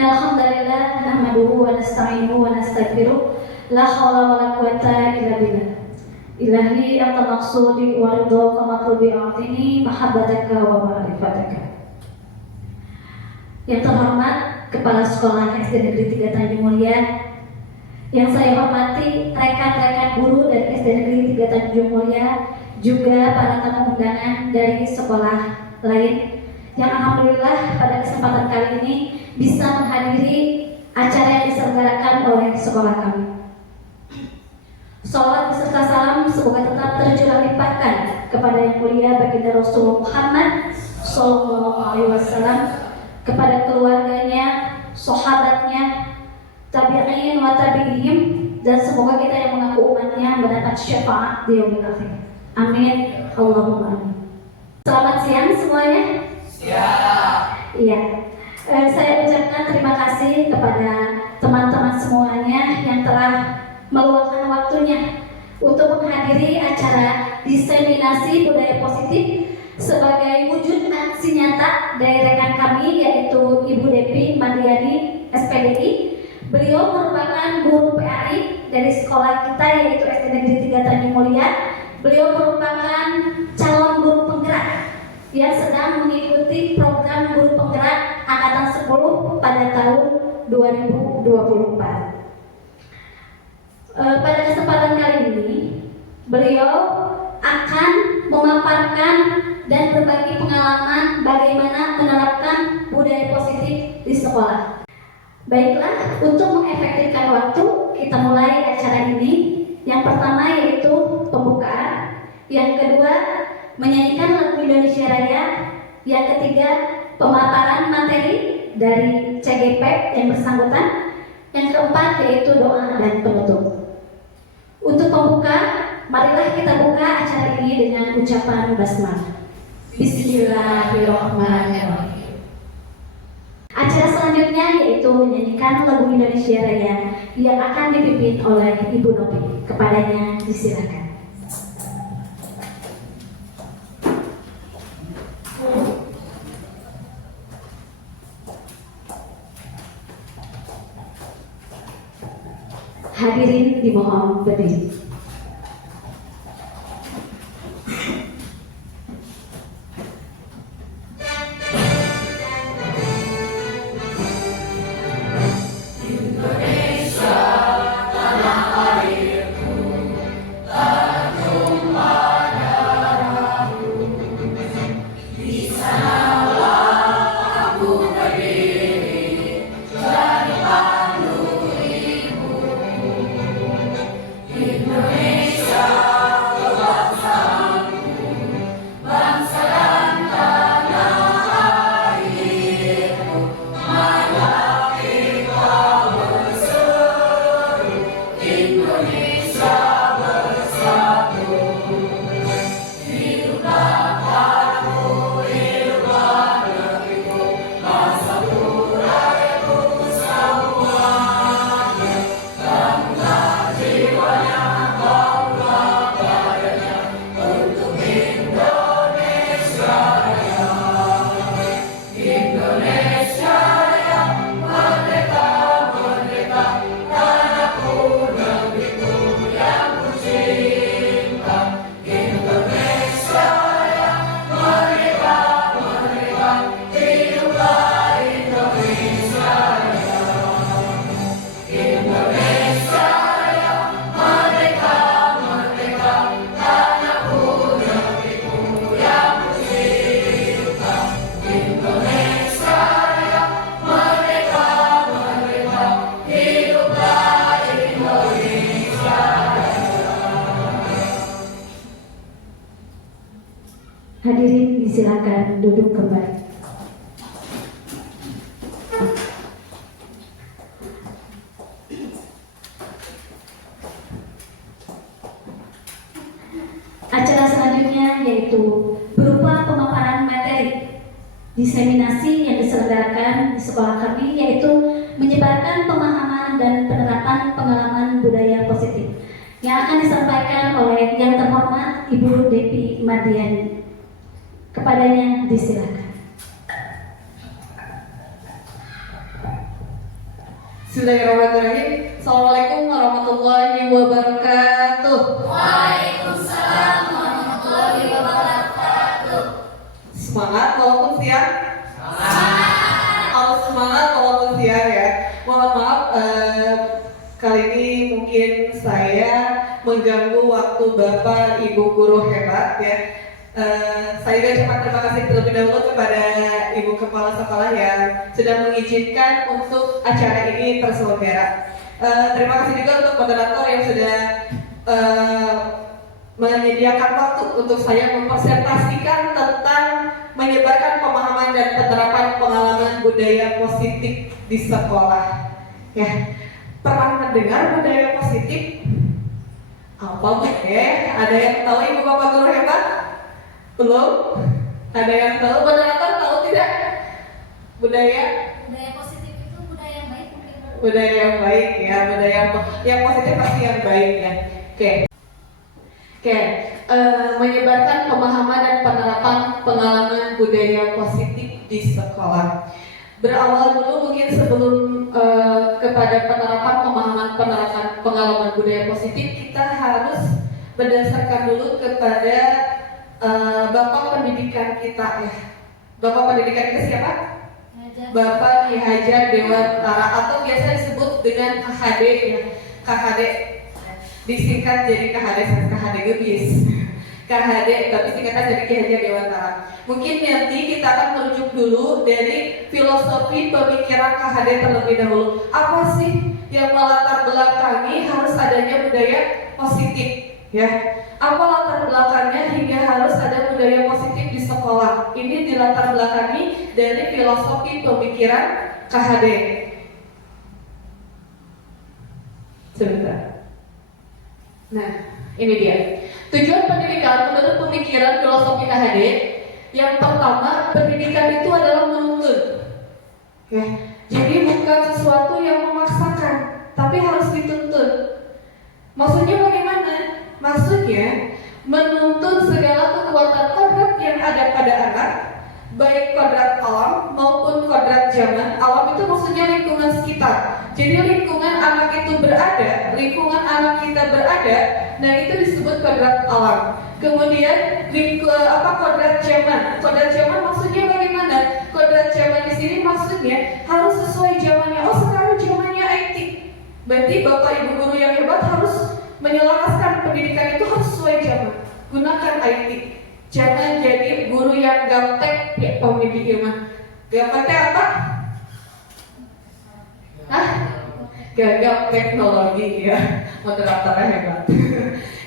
Innal hamdalillah nahmaduhu wa nasta'inuhu wa nastaghfiruh la haula wa la quwwata illa billah. Ilahi anta maqsudi wa ridha matlubi atini mahabbataka wa ma'rifataka. Yang terhormat Kepala Sekolah SD Negeri 3 Tanjung Mulia, yang saya hormati rekan-rekan guru dari SD Negeri 3 Tanjung Mulia, juga para tamu undangan dari sekolah lain yang alhamdulillah pada kesempatan kali ini bisa menghadiri acara yang diselenggarakan oleh sekolah kami. Salawat beserta salam semoga tetap tercurah limpahkan kepada yang mulia baginda Rasulullah Muhammad Sallallahu Alaihi Wasallam, kepada keluarganya, sahabatnya, tabi'in wa tabi'ihim, dan semoga kita yang mengaku umatnya mendapat syafaat di yaumil akhir. Amin. Allahumma amin. Selamat siang semuanya. Siang. Iya. Saya ucapkan terima kasih kepada teman-teman semuanya yang telah meluangkan waktunya untuk menghadiri acara diseminasi budaya positif sebagai wujud aksi nyata dari rekan kami, yaitu Ibu Depi Mardiani SPDI. Beliau merupakan guru PAI dari sekolah kita, yaitu SD Negeri 3 Tanjung Mulia. Beliau merupakan calon guru penggerak yang sedang mengikuti program guru penggerak angkatan 10 pada tahun 2024. Pada kesempatan kali ini, beliau akan memaparkan dan berbagi pengalaman bagaimana menerapkan budaya positif di sekolah. Baiklah, untuk mengefektifkan waktu, kita mulai acara ini. Yang pertama yaitu pembukaan, yang kedua menyanyikan lagu Indonesia Raya, yang ketiga pemaparan materi dari CGP yang bersangkutan, yang keempat yaitu doa dan penutup. Untuk pembuka, marilah kita buka acara ini dengan ucapan basmalah. Bismillahirrahmanirrahim. Acara selanjutnya yaitu menyanyikan lagu Indonesia Raya yang akan dipimpin oleh Ibu Nopi. Kepadanya disilakan. Hadirin dimohon berdiri. Hadirin disilakan duduk kembali. Acara selanjutnya yaitu berupa pemaparan materi diseminasi yang diselenggarakan di sekolah kami, yaitu menyebarkan pemahaman dan penerapan pengalaman budaya positif yang akan disampaikan oleh yang terhormat Ibu Depi Mardiani. Kepadanya disilakan. Bismillahirrahmanirrahim. Assalamualaikum warahmatullahi wabarakatuh. Waalaikumsalam warahmatullahi wabarakatuh. Semangat walaupun siang. Harus semangat walaupun siang ya. Mohon maaf kali ini mungkin saya mengganggu waktu Bapak Ibu guru hebat ya. Saya juga ucapkan terima kasih terlebih dahulu kepada Ibu Kepala Sekolah yang sudah mengizinkan untuk acara ini terselenggara. Terima kasih juga untuk moderator yang sudah menyediakan waktu untuk saya mempresentasikan tentang menyebarkan pemahaman dan penerapan pengalaman budaya positif di sekolah. Ya, pernah mendengar budaya positif? Apa Bu? Ada yang tahu Ibu Bapak guru hebat? Belum? Ada yang tahu? Moderator tahu tidak? Budaya Positif itu budaya yang baik mungkin. Budaya yang baik ya, budaya yang positif pasti yang baik ya. Oke. Menyebarkan pemahaman dan penerapan pengalaman budaya positif di sekolah. Berawal dulu mungkin sebelum kepada penerapan pengalaman budaya positif, kita harus berdasarkan dulu kepada Bapak pendidikan kita ya. Bapak pendidikan kita siapa? Bapak Ki Hajar Dewantara atau biasa disebut dengan KHD ya. KHD disingkat jadi KHD Gebis. KHD tapi singkatan dari Ki Hajar Dewantara. Mungkin nanti kita akan merujuk dulu dari filosofi pemikiran KHD terlebih dahulu. Apa sih yang melatar belakangi harus adanya budaya positif ya? Apa latar belakangnya hingga harus ada budaya positif di sekolah? Ini dilatar belakangi dari filosofi pemikiran KHD. Sebentar. Nah, ini dia. Tujuan pendidikan menurut pemikiran filosofi KHD, yang pertama, pendidikan itu adalah menuntun. Ya, jadi bukan sesuatu yang memaksakan, tapi harus dituntun. Maksudnya bagaimana? Maksudnya menuntun segala kekuatan kodrat yang ada pada anak, baik kodrat alam maupun kodrat zaman. Alam itu maksudnya lingkungan sekitar. Jadi lingkungan anak itu berada, lingkungan anak kita berada, nah itu disebut kodrat alam. Kemudian kodrat zaman. Kodrat zaman maksudnya bagaimana? Kodrat zaman di sini maksudnya harus sesuai zamannya. Oh, sekarang zamannya IT. Berarti Bapak Ibu guru yang hebat harus menyelaraskan pendidikan itu harus sesuai zaman. Gunakan IT. Jangan jadi guru yang gaptek ya pendidik mah. Gaptek apa? Hah? Gagap teknologi ya. Moderatornya hebat.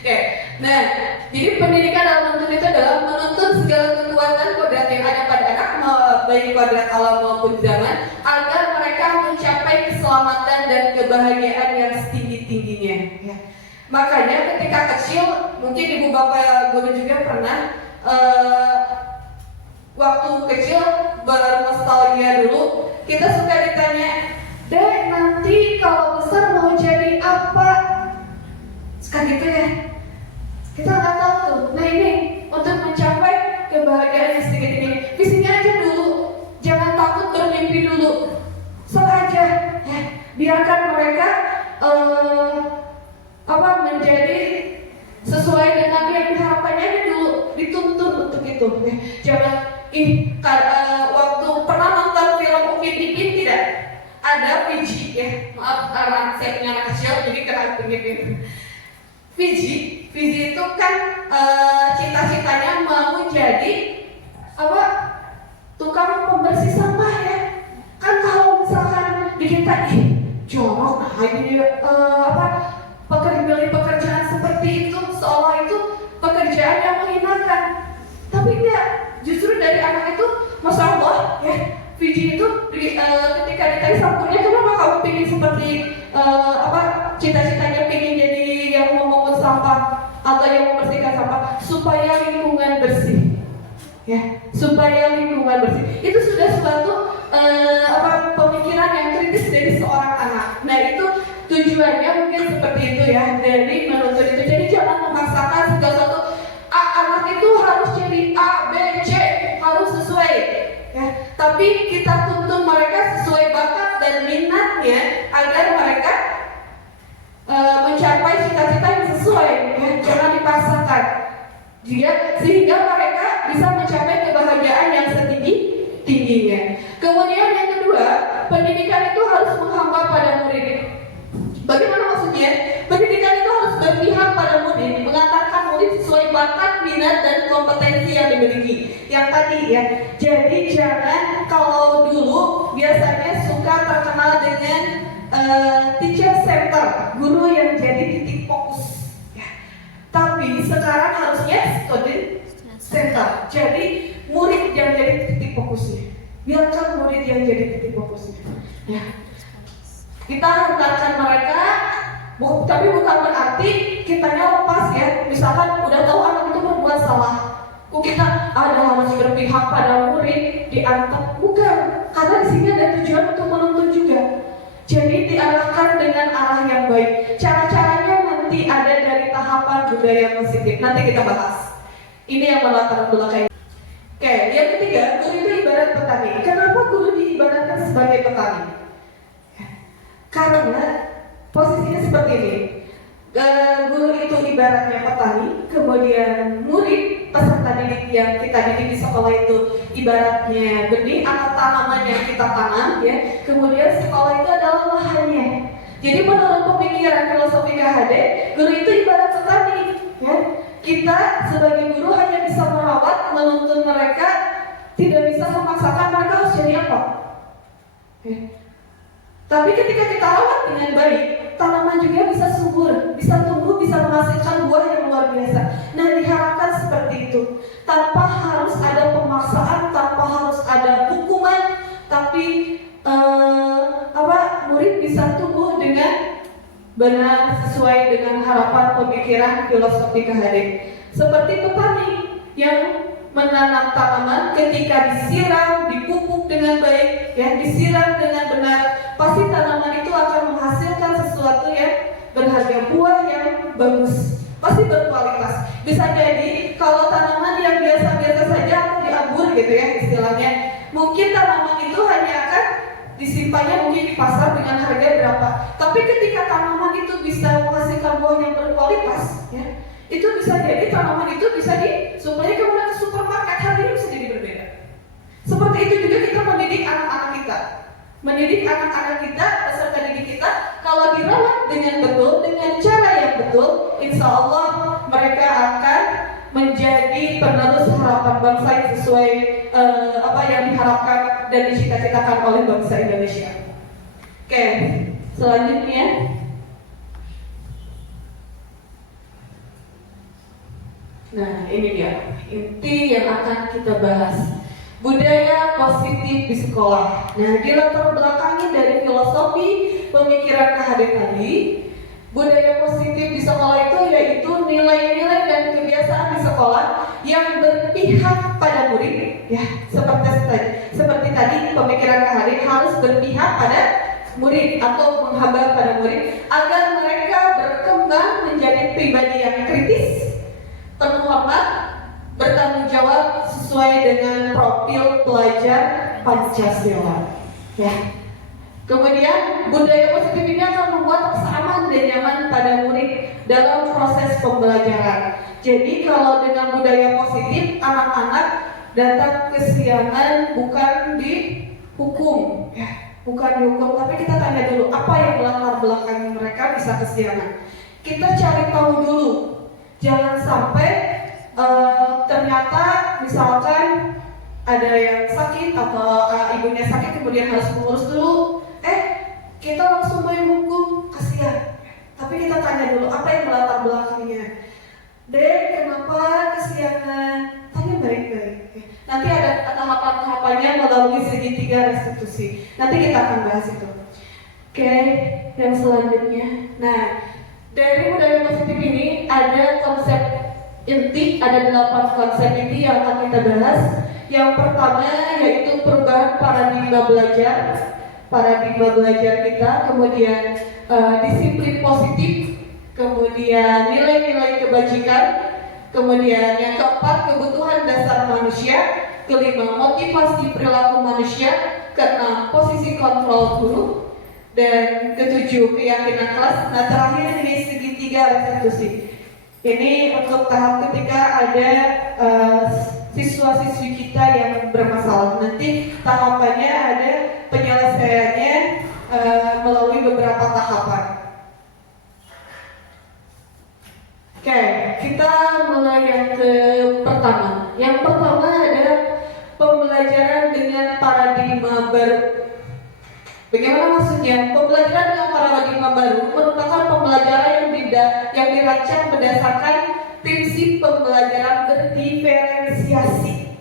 Oke. Nah, jadi pendidikan dalam menuntun itu adalah menuntun segala kekuatan kodrat yang ada pada anak, baik kodrat alam maupun zaman, agar mereka mencapai keselamatan dan kebahagiaan yang setinggi-tingginya. Ya. Makanya ketika kecil, mungkin ibu bapak guru juga pernah waktu kecil bernostalgia dulu, kita suka ditanya, "Dek, nanti kalau besar mau jadi apa?" Suka gitu ya. Kita nggak tahu tuh. Nah ini untuk mencapai kebahagiaan yang setinggi-tingginya, visinya aja dulu, jangan takut bermimpi dulu. Sok aja, ya, biarkan mereka menjadi sesuai dengan yang diharapannya aja dulu, dituntun untuk itu. Jangan waktu pernah nonton film Upin Ipin tidak? Ada Fiji ya, maaf karena saya punya anak kecil jadi kena Upin. Fiji itu kan cita-citanya mau jadi tukang pembersih sampah ya. Kan kalau misalkan di kita jorok, pekerjaan seperti itu seolah itu pekerjaan yang menghinakan. Tapi enggak, justru dari anak itu, masya Allah ya, Fiji itu ketika ditanya sampurnya, kenapa kamu ingin seperti cita-citanya ingin jadi yang memungut sampah atau yang membersihkan sampah supaya lingkungan bersih, ya, supaya lingkungan bersih. Itu sudah suatu pemikiran yang kritis dari seorang anak. Nah itu tujuannya mungkin seperti itu ya, dari menuntut itu. Jadi jangan memaksakan segala sesuatu. Anak itu harus jadi A, B, C, harus sesuai ya. Tapi kita tuntun mereka sesuai bakat dan minatnya agar sehingga mereka bisa mencapai kebahagiaan yang setinggi-tingginya. Kemudian yang kedua, pendidikan itu harus menghamba pada murid. Bagaimana maksudnya? Pendidikan itu harus berpihak pada murid, mengantarkan murid sesuai bakat, minat, dan kompetensi yang dimiliki. Yang tadi ya, jadi jangan kalau dulu biasanya suka terkenal dengan teacher center, guru yang jadi titik fokus. Ya. Tapi sekarang harusnya student center, jadi murid yang jadi titik fokusnya. Biarkan murid yang jadi titik fokusnya. Ya. Kita hantarkan mereka, tapi bukan berarti kitanya lepas ya. Misalkan udah tahu anak itu berbuat salah, kok kita harus berpihak pada murid, diantar? Bukan, karena di sini ada tujuan untuk menuntun juga. Jadi diarahkan dengan arah yang baik. Cara-caranya nanti ada dari tahapan budaya positif. Nanti kita bahas. Ini yang melatar belakang. Oke, yang ketiga, guru itu ibarat petani. Kenapa guru diibaratkan sebagai petani? Karena posisinya seperti ini. Guru itu ibaratnya petani, kemudian murid peserta didik yang kita didik di sekolah itu ibaratnya benih atau tanaman yang kita tanam ya. Kemudian sekolah itu adalah lahannya. Jadi menurut pemikiran filosofi KHD, guru itu ibarat petani ya. Kita sebagai guru hanya bisa merawat, menuntun mereka, tidak bisa memaksakan mereka harus jadi apa. Tapi ketika kita rawat dengan baik, tanaman juga bisa subur, bisa tumbuh, bisa menghasilkan buah yang luar biasa. Nah, diharapkan seperti itu. Tanpa harus ada pemaksaan, tanpa harus ada hukuman, tapi murid bisa tumbuh dengan benar sesuai dengan harapan pemikiran filosofi KHD. Seperti petani yang menanam tanaman, ketika disiram, dipupuk dengan baik, ya disiram dengan benar, pasti tanaman itu akan menghasilkan sesuatu yang berharga, buah yang bagus, pasti berkualitas. Bisa jadi kalau tanaman yang biasa-biasa saja atau diabur gitu ya istilahnya, mungkin tanaman itu hanya akan disimpannya mungkin di pasar dengan harga berapa. Tapi ketika tanaman itu bisa menghasilkan buah yang berkualitas, ya, itu bisa jadi tanaman itu bisa disuplai kemudian ke supermarket, harganya bisa jadi berbeda. Seperti itu juga kita mendidik anak-anak kita. Mendidik anak-anak kita, peserta didik kita, kalau dirawat dengan betul, dengan cara yang betul, insya Allah mereka akan menjadi penerus harapan bangsa yang sesuai apa yang diharapkan dan dicita-citakan oleh bangsa Indonesia. Oke, selanjutnya. Nah, ini dia inti yang akan kita bahas. Budaya positif di sekolah. Nah, dilatar belakangi dari filosofi pemikiran KHD tadi, budaya positif di sekolah itu yaitu nilai-nilai dan kebiasaan di sekolah yang berpihak pada murid. Ya, seperti tadi pemikiran KHD harus berpihak pada murid atau menghamba pada murid agar mereka berkembang menjadi pribadi yang kritis, penuh hormat, bertanggung jawab sesuai dengan profil pelajar Pancasila. Ya. Kemudian budaya positif ini akan membuat rasa aman dan nyaman pada murid dalam proses pembelajaran. Jadi kalau dengan budaya positif, anak-anak datang kesiangan bukan dihukum, ya, bukan dihukum, tapi kita tanya dulu apa yang latar belakang mereka bisa kesiangan. Kita cari tahu dulu, jangan sampai ternyata misalkan ada yang sakit atau ibunya sakit kemudian harus mengurus dulu, kita langsung main hukum, kasihan. Tapi kita tanya dulu apa yang melatar belakangnya. Dek, kenapa kesiangan? Tanya baik-baik. Nanti ada tahapan-tahapannya melalui segitiga restitusi. Nanti kita akan bahas itu. Oke, yang selanjutnya. Nah, dari budaya positif ini ada konsep inti, ada 8 konsep inti yang akan kita bahas. Yang pertama yaitu perubahan paradigma belajar kita, kemudian disiplin positif, kemudian nilai-nilai kebajikan, kemudian yang keempat kebutuhan dasar manusia, kelima motivasi perilaku manusia, keenam posisi kontrol guru, dan ketujuh keyakinan kelas. Nah, terakhir ini segitiga restitusi. Ini untuk tahap ketika ada siswa-siswi kita yang bermasalah. Nanti tahapannya ada penyelesaiannya melalui beberapa tahapan. Oke, kita mulai yang pertama. Yang pertama adalah pembelajaran dengan paradigma baru. Bagaimana maksudnya? Pembelajaran dengan paradigma baru merupakan pembelajaran yang dirancang berdasarkan prinsip pembelajaran berdiferensiasi.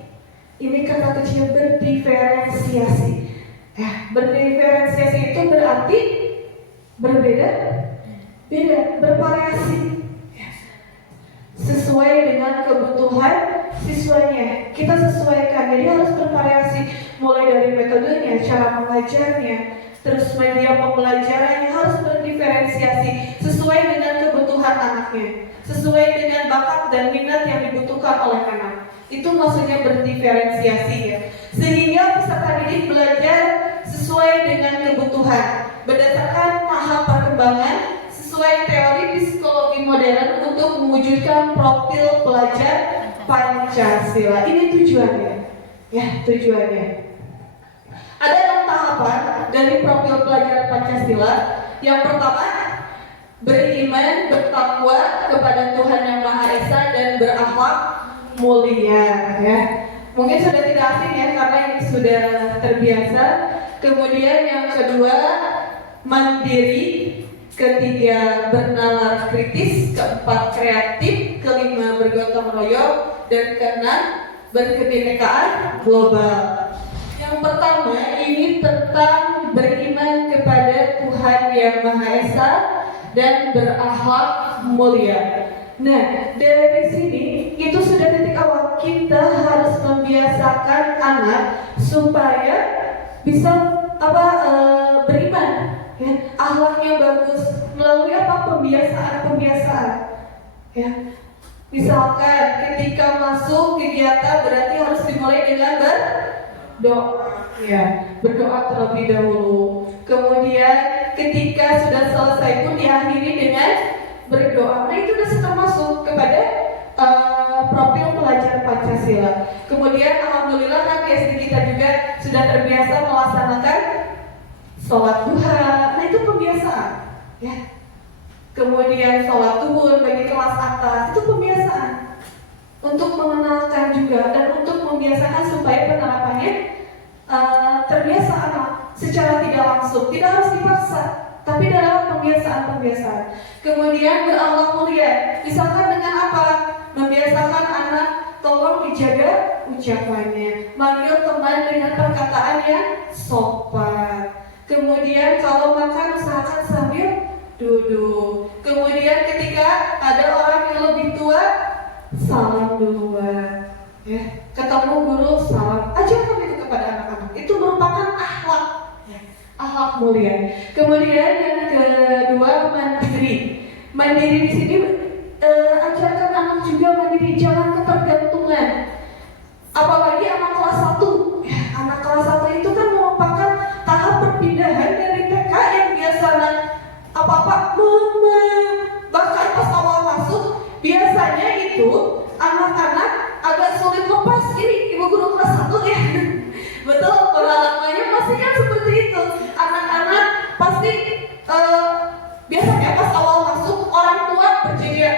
Ini kata kecil, berdiferensiasi. Berdiferensiasi itu berarti berbeda, bervariasi. Sesuai dengan kebutuhan siswanya, kita sesuaikan. Jadi harus bervariasi, mulai dari metodenya, cara mengajarnya, terus media pembelajarannya harus berdiferensiasi sesuai dengan kebutuhan anaknya, sesuai dengan bakat dan minat yang dibutuhkan oleh anak. Itu maksudnya berdiferensiasi ya. Sehingga peserta didik belajar sesuai dengan kebutuhan, berdasarkan tahap perkembangan, sesuai teori psikologi modern untuk mewujudkan profil pelajar Pancasila. Ini tujuannya. Ya, tujuannya. Ada 6 tahapan dari profil pelajar Pancasila. Yang pertama, beriman, bertakwa kepada Tuhan Yang Maha Esa dan berakhlak mulia. Ya, mungkin sudah tidak asing ya karena ini sudah terbiasa. Kemudian yang kedua, mandiri. Ketiga, bernalar kritis. Keempat, kreatif. Kelima, bergotong royong. Dan keenam, berkebinekaan global. Yang pertama ini tentang beriman kepada Tuhan Yang Maha Esa dan berakhlak mulia. Nah, dari sini itu sudah titik awal kita harus membiasakan anak supaya bisa beriman, ya, akhlaknya bagus melalui pembiasaan, ya. Misalkan ketika masuk kegiatan berarti harus dimulai dengan berdoa, ya, berdoa terlebih dahulu. Kemudian ketika sudah selesai pun diakhiri dengan berdoa. Nah, itu sudah masuk kepada profil pelajar Pancasila. Kemudian alhamdulillah kan SD kita juga sudah terbiasa melaksanakan sholat duha. Nah, itu pembiasaan, ya. Kemudian sholat zuhur bagi kelas atas, itu pembiasaan untuk mengenalkan juga dan untuk membiasakan supaya penerapannya terbiasa anak secara tidak langsung, tidak harus dipaksa, tapi dalam pembiasaan. Kemudian berakhlak mulia, misalkan dengan apa? Membiasakan anak tolong dijaga ucapannya, manggil teman dengan perkataan yang sopan. Kemudian kalau makan usahakan sambil duduk. Kemudian ketika ada orang yang lebih tua, salam duluan, ya. Ketemu guru, salam. Ajarkan itu kepada anak-anak. Itu merupakan akhlak, ya, akhlak mulia. Kemudian yang kedua, mandiri. Mandiri di sini ajarkan anak juga mandiri, jangan ketergantungan. Apalagi anak kelas 1. Ya, anak kelas 1 itu kan merupakan tahap perpindahan dari TK yang biasanya apa-apa mama, bahkan pas awal masuk biasanya itu anak-anak agak sulit lepas. Ini ibu guru kelas 1 ya. Betul, pengalamannya pasti kan seperti itu. Anak-anak pasti biasanya pas awal masuk orang tua berjejer,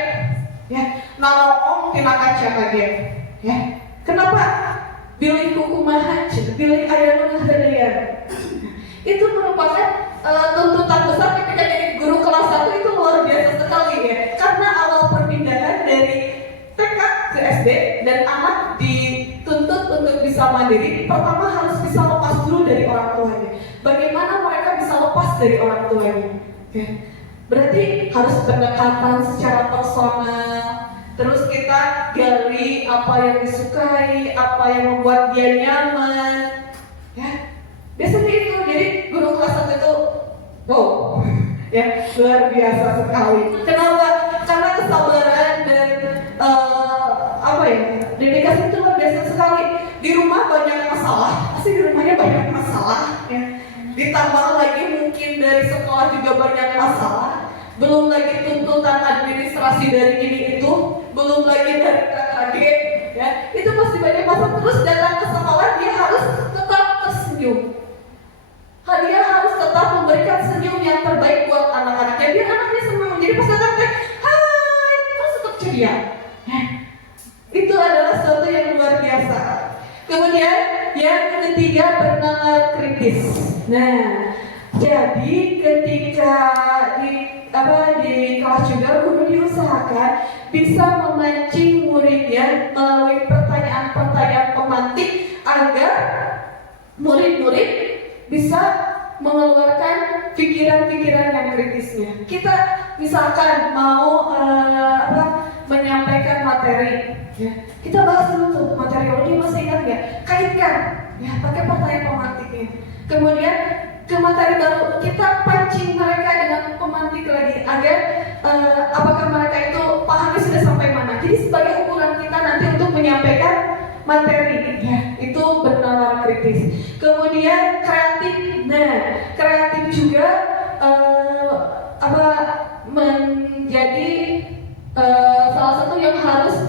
ya, naruh tina kaca kaget, ya. Kenapa? Bilih kuku maha, bilih ayah menghadayan. Itu merupakan tuntutan besar ketika jadi guru kelas 1 itu luar biasa sekali, ya. Karena awal perpindahan dari TK ke SD dan anak dituntut untuk bisa mandiri, pertama harus bisa lepas dulu dari orang tuanya. Bagaimana mereka bisa lepas dari orang tuanya? Ya. Berarti harus pendekatan secara personal. Terus kita gali apa yang disukai, apa yang membuat dia nyaman, ya. Biasanya itu, jadi guru kelas 1 itu wow, ya, luar biasa sekali. Kenapa? Karena kesabaran dan dedikasi itu luar biasa sekali. Di rumah banyak masalah, pasti di rumahnya banyak masalah, ya. Ditambah lagi mungkin dari sekolah juga banyak masalah. belum lagi tuntutan administrasi dari ini itu, belum lagi dari KKG, ya, itu masih banyak masa. Terus datang ke sekolah dia harus tetap tersenyum. Dia harus tetap memberikan senyum yang terbaik buat anak-anaknya biar anaknya senang. Jadi pas datang teh, hai, terus tetap ceria. Itu adalah sesuatu yang luar biasa. Kemudian yang ketiga, bernalar kritis. Nah, jadi ketika di kelas juga guru diusahakan bisa memancing muridnya melalui pertanyaan-pertanyaan pemantik agar murid-murid bisa mengeluarkan pikiran-pikiran yang kritisnya. Kita misalkan mau menyampaikan materi, ya, kita bahas dulu tuh materi. Ini masih ingat nggak? Kaitkan, ya, pakai pertanyaan pemantiknya. Kemudian ke materi baru kita pancing mereka dengan pemantik lagi agar apakah mereka itu pahamnya sudah sampai mana. Jadi sebagai ukuran kita nanti untuk menyampaikan materi, ya, itu bernalar kritis. Kemudian kreatif. Nah, kreatif juga menjadi salah satu yang harus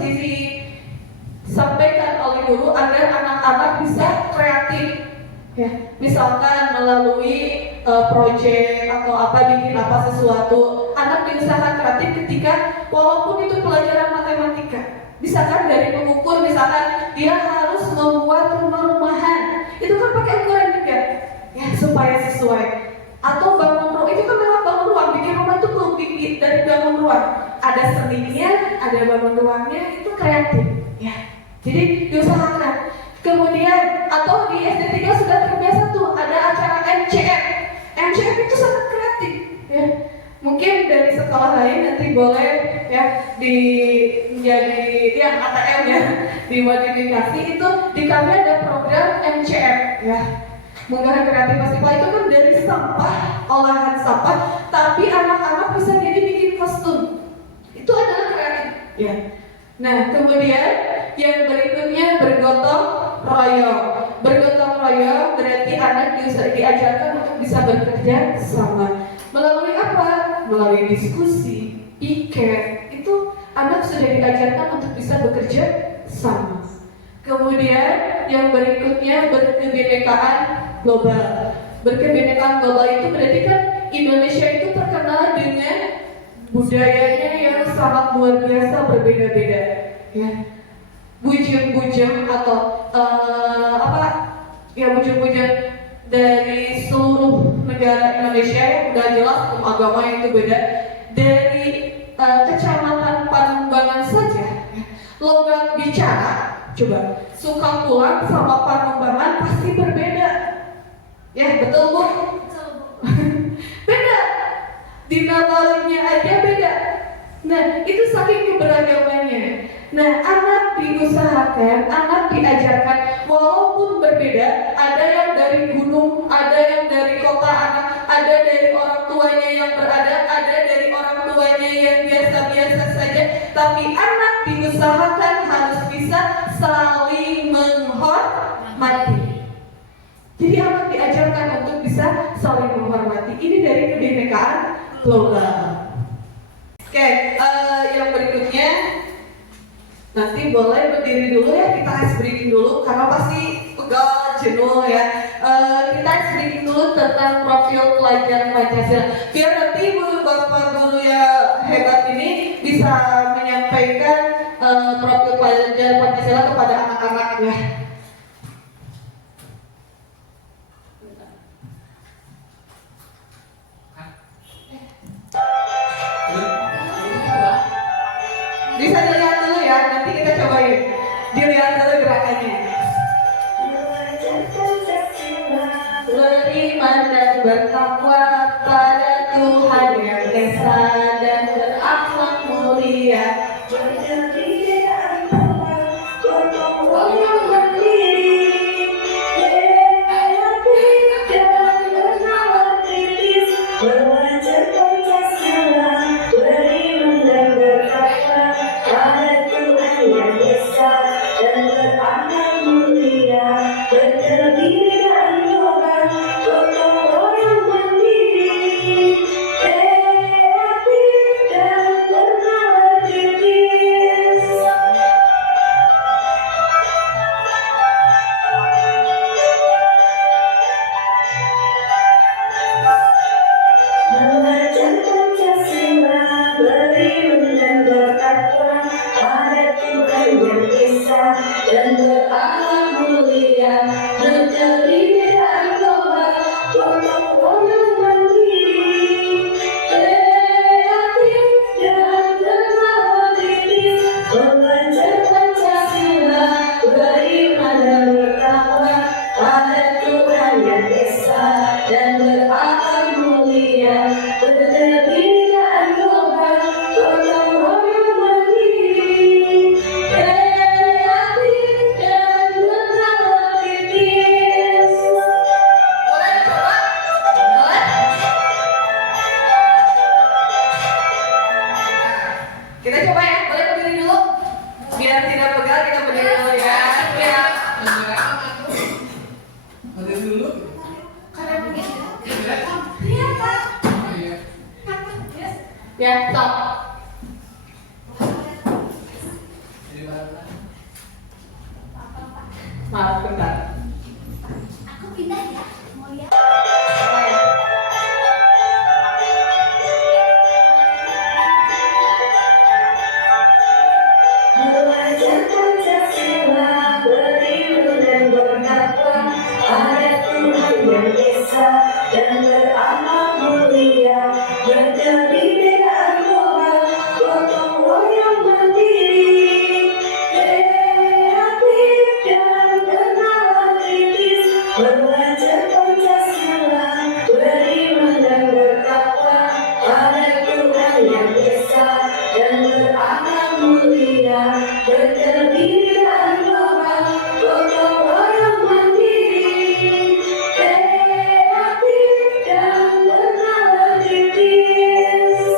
disampaikan oleh guru agar anak-anak bisa kreatif, ya. Misalkan melalui proyek atau bikin sesuatu, anak diusahakan kreatif ketika walaupun itu pelajaran matematika. Misalkan dari mengukur, misalkan dia harus membuat rumah-rumahan, itu kan pakai ukuran juga, ya, supaya sesuai. Atau bangun ruang, itu kan memang bangun ruang, bikin rumah itu perlu dari bangun ruang. Ada seninya, ada bangun ruangnya, itu kreatif, ya. Jadi diusahakan. Kemudian atau di SD 3 sudah terbiasa tuh ada acara MCF. MCF itu sangat kreatif, ya. Mungkin dari sekolah lain nanti boleh, ya, menjadi yang ATM, ya, dimodifikasi. Itu di kami ada program MCF, ya, Munggahan Kreatif Festival. Itu kan dari sampah, olahan sampah, tapi anak-anak bisa jadi bikin kostum. Itu adalah kreatif, ya. Nah, kemudian yang berikutnya bergotong royong. Bergotong royong berarti anak diajarkan untuk bisa bekerja sama. Melalui apa? Melalui diskusi, piket. Itu anak sudah diajarkan untuk bisa bekerja sama. Kemudian yang berikutnya berkebinekaan global. Berkebinekaan global itu berarti kan Indonesia itu terkenal dengan budayanya yang sangat luar biasa, berbeda-beda, ya. Bujang-bujang atau bujang-bujang dari seluruh negara Indonesia yang udah jelas agamanya itu beda. Dari kecamatan Panumbangan saja, ya, logat bicara, coba suka pulang sama Panumbangan pasti berbeda, ya, betul Bu? Beda. Dinalarnya aja beda. Nah, itu saking keberagamannya. Nah, anak diusahakan, anak diajarkan walaupun berbeda. Ada yang dari gunung, ada yang dari kota, ada dari orang tuanya yang berada, ada dari orang tuanya yang biasa-biasa saja. Tapi anak diusahakan harus bisa saling menghormati. Jadi anak diajarkan untuk bisa saling menghormati. Ini dari kebinekaan global. Oke, yang berikutnya nanti boleh berdiri dulu, ya, kita ice breaking dulu karena pasti pegal jenuh, ya. Kita ice breaking dulu tentang profil pelajar Pancasila. Biar nanti Bapak guru yang hebat ini bisa menyampaikan profil pelajar Pancasila kepada anak-anaknya. Bisa dilihat dulu, ya, nanti kita cobain. Dilihat dulu gerakannya. Beriman dan bertakwa pada Tuhan yang esa dan berakhlak mulia. Ya, stop. Maaf, bentar. Aku pindah ya. Mau lihat? Belajar Pancasila, beriman dan bertakwa pada Tuhan yang Esa dan beramal mulia, berkebinekaan moral, gotong royong mandiri, kreatif dan bernalar kritis. Belajar Pancasila, beriman dan bertakwa pada Tuhan yang Esa dan beramal mulia, berkebinekaan moral, gotong royong mandiri, kreatif dan bernalar kritis.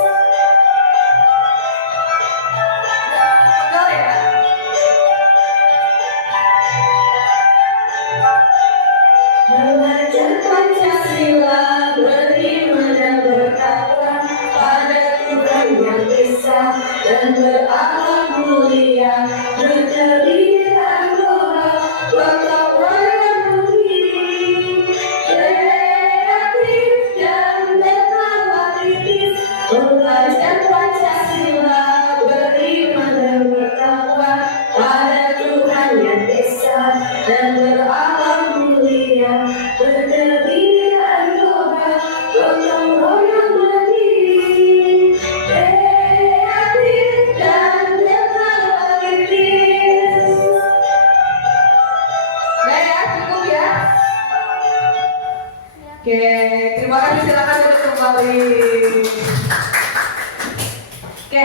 Pegal ya. Belajar Pancasila, beriman dan bertakwa pada Tuhan yang Esa dan beramal mulia, berkebinekaan moral, gotong royong mandiri, kreatif dan bernalar kritis. Belajar Pancasila, beriman dan bertakwa pada Tuhan yang Esa dan beramal mulia, berkebinekaan moral, gotong royong mandiri, kreatif dan bernalar kritis. Udah ya, cukup ya. Oke, terima kasih, silakan duduk kembali. Oke,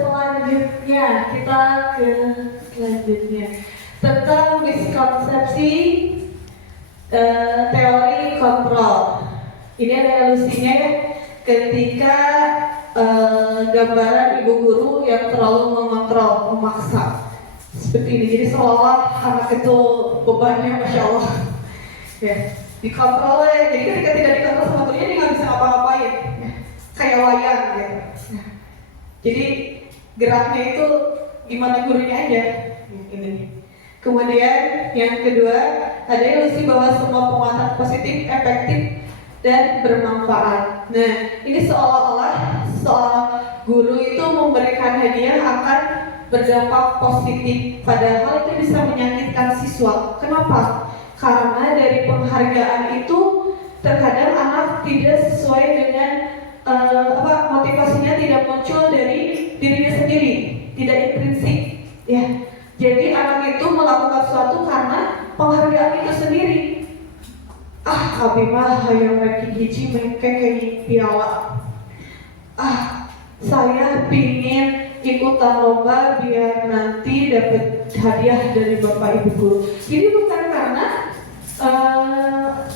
selanjutnya kita ke selanjutnya tentang miskonsepsi teori kontrol. Ini ada ilusinya ya, ketika gambaran ibu guru yang terlalu mengontrol, memaksa seperti ini. Jadi seolah anak itu bebannya, masya Allah, ya dikontrol ya. Jadi ketika tidak dikontrol sama gurunya dia nggak bisa ngapa-ngapain, ya. Kayak wayang gitu. Nah, jadi geraknya itu gimana gurunya aja. Ini. Kemudian yang kedua, ada ilusi bahwa semua penguatan positif, efektif, dan bermanfaat. Nah, ini seolah-olah guru itu memberikan hadiah akan berdampak positif, padahal itu bisa menyakitkan siswa. Kenapa? Karena dari penghargaan itu terkadang anak tidak sesuai dengan motivasinya tidak muncul dari dirinya sendiri, tidak intrinsik, ya. Jadi anak itu melakukan sesuatu karena penghargaan itu sendiri. Abi mah hayang ranking hiji mengkekei piala. Saya pingin ikutan lomba biar nanti dapat hadiah dari bapak ibu guru. Jadi bukan karena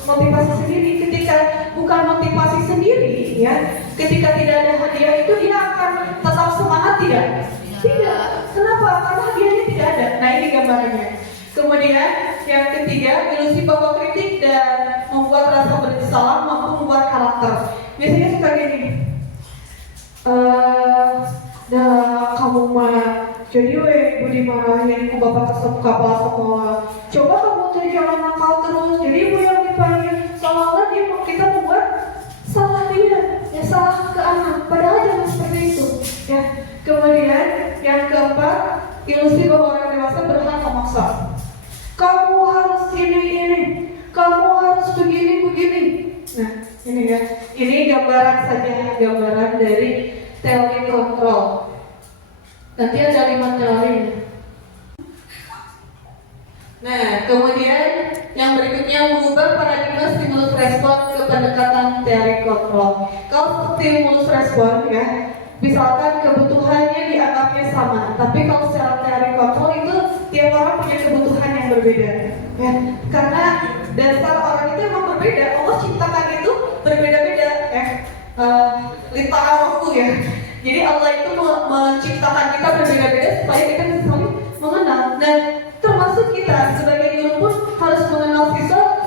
motivasi sendiri. Ketika bukan motivasi sendiri, ya, ketika tidak ada hadiah itu dia akan tetap semangat tidak? Tidak. Kenapa? Karena hadiahnya tidak ada. Nah, ini gambarannya. Kemudian yang ketiga, ilusi bahwa kritik dan membuat rasa bersalah mampu membuat karakter. Biasanya suka gini. Kamu mah jadi ibu dimarahin ku bapak kepala sekolah. Coba kamu tuh jangan nakal terus. Jadi ibu yang dipanggil seolah-olah kita membuat salah dia, ya salah ke anak. Padahal jangan seperti itu. Ya. Kemudian yang keempat, ilusi bahwa orang dewasa berhak memaksa. Kamu harus ini, kamu harus begini. Nah, ini ya, ini gambaran saja, gambaran dari teori kontrol. Nanti ada 5 teori. Nah, kemudian yang berikutnya mengubah paradigma stimulus respon ke pendekatan teori kontrol. Kalau stimulus respon, ya, misalkan kebutuhannya dianggapnya sama, tapi kalau secara teori kontrol itu tiap orang punya kebutuhan yang berbeda, ya. Karena dasar orang itu emang berbeda. Allah ciptakan itu berbeda-beda, ya. Lita'arofu, ya. Jadi Allah itu menciptakan kita berbeda-beda supaya kita bisa saling mengenal. Dan termasuk kita sebagai guru pun harus mengenal siswa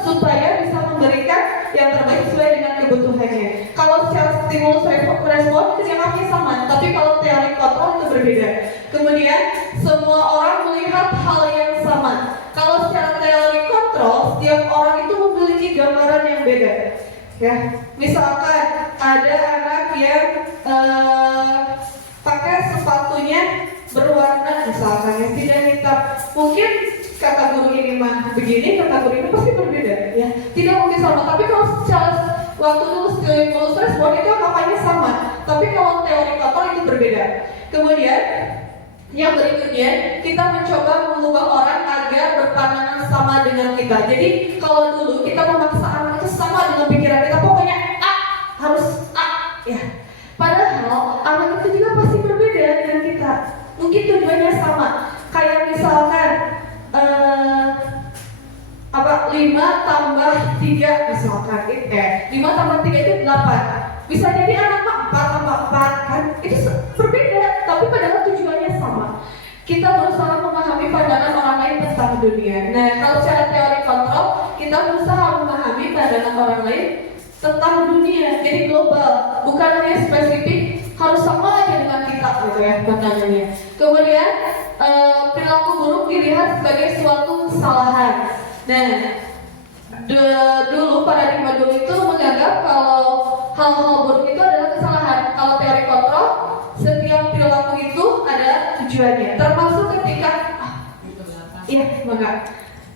respon ketika sama, tapi kalau teori kontrol itu berbeda. Kemudian semua orang melihat hal yang sama. Kalau secara teori kontrol, setiap orang itu memiliki gambaran yang beda. Ya, misalkan ada anak yang pakai sepatunya berwarna, misalkan yang tidak hitam, mungkin kata guru ini mah begini, kata guru ini pasti berbeda. Ya, tidak mungkin sama. Tapi kalau secara waktu dulu stimulus respon itu anggapannya sama, tapi kalau teori kontrol itu berbeda. Kemudian yang berikutnya, kita mencoba mengubah orang agar berpandangan sama dengan kita. Jadi kalau dulu kita memaksa anak itu sama dengan pikiran kita, pokoknya A, harus A, ya. Padahal anak itu juga pasti berbeda dengan kita. Mungkin tujuannya sama. Kayak misalkan 5 tambah 3 misalkan 5 tambah 3 itu 8. Bisa jadi anak 4 tambah 4 kan, itu berbeda, tapi padahal tujuannya sama. Kita berusaha memahami pandangan orang lain tentang dunia. Nah, kalau secara teori kontrol, kita berusaha memahami pandangan orang lain tentang dunia, jadi global, bukan hanya spesifik harus sama aja dengan kita gitu ya pandangannya. Kemudian perilaku buruk dilihat sebagai suatu kesalahan. Nah, dulu paradigma dulu itu menganggap kalau hal-hal buruk itu adalah kesalahan. Kalau teori kontrol, setiap perilaku itu ada tujuannya. Termasuk ketika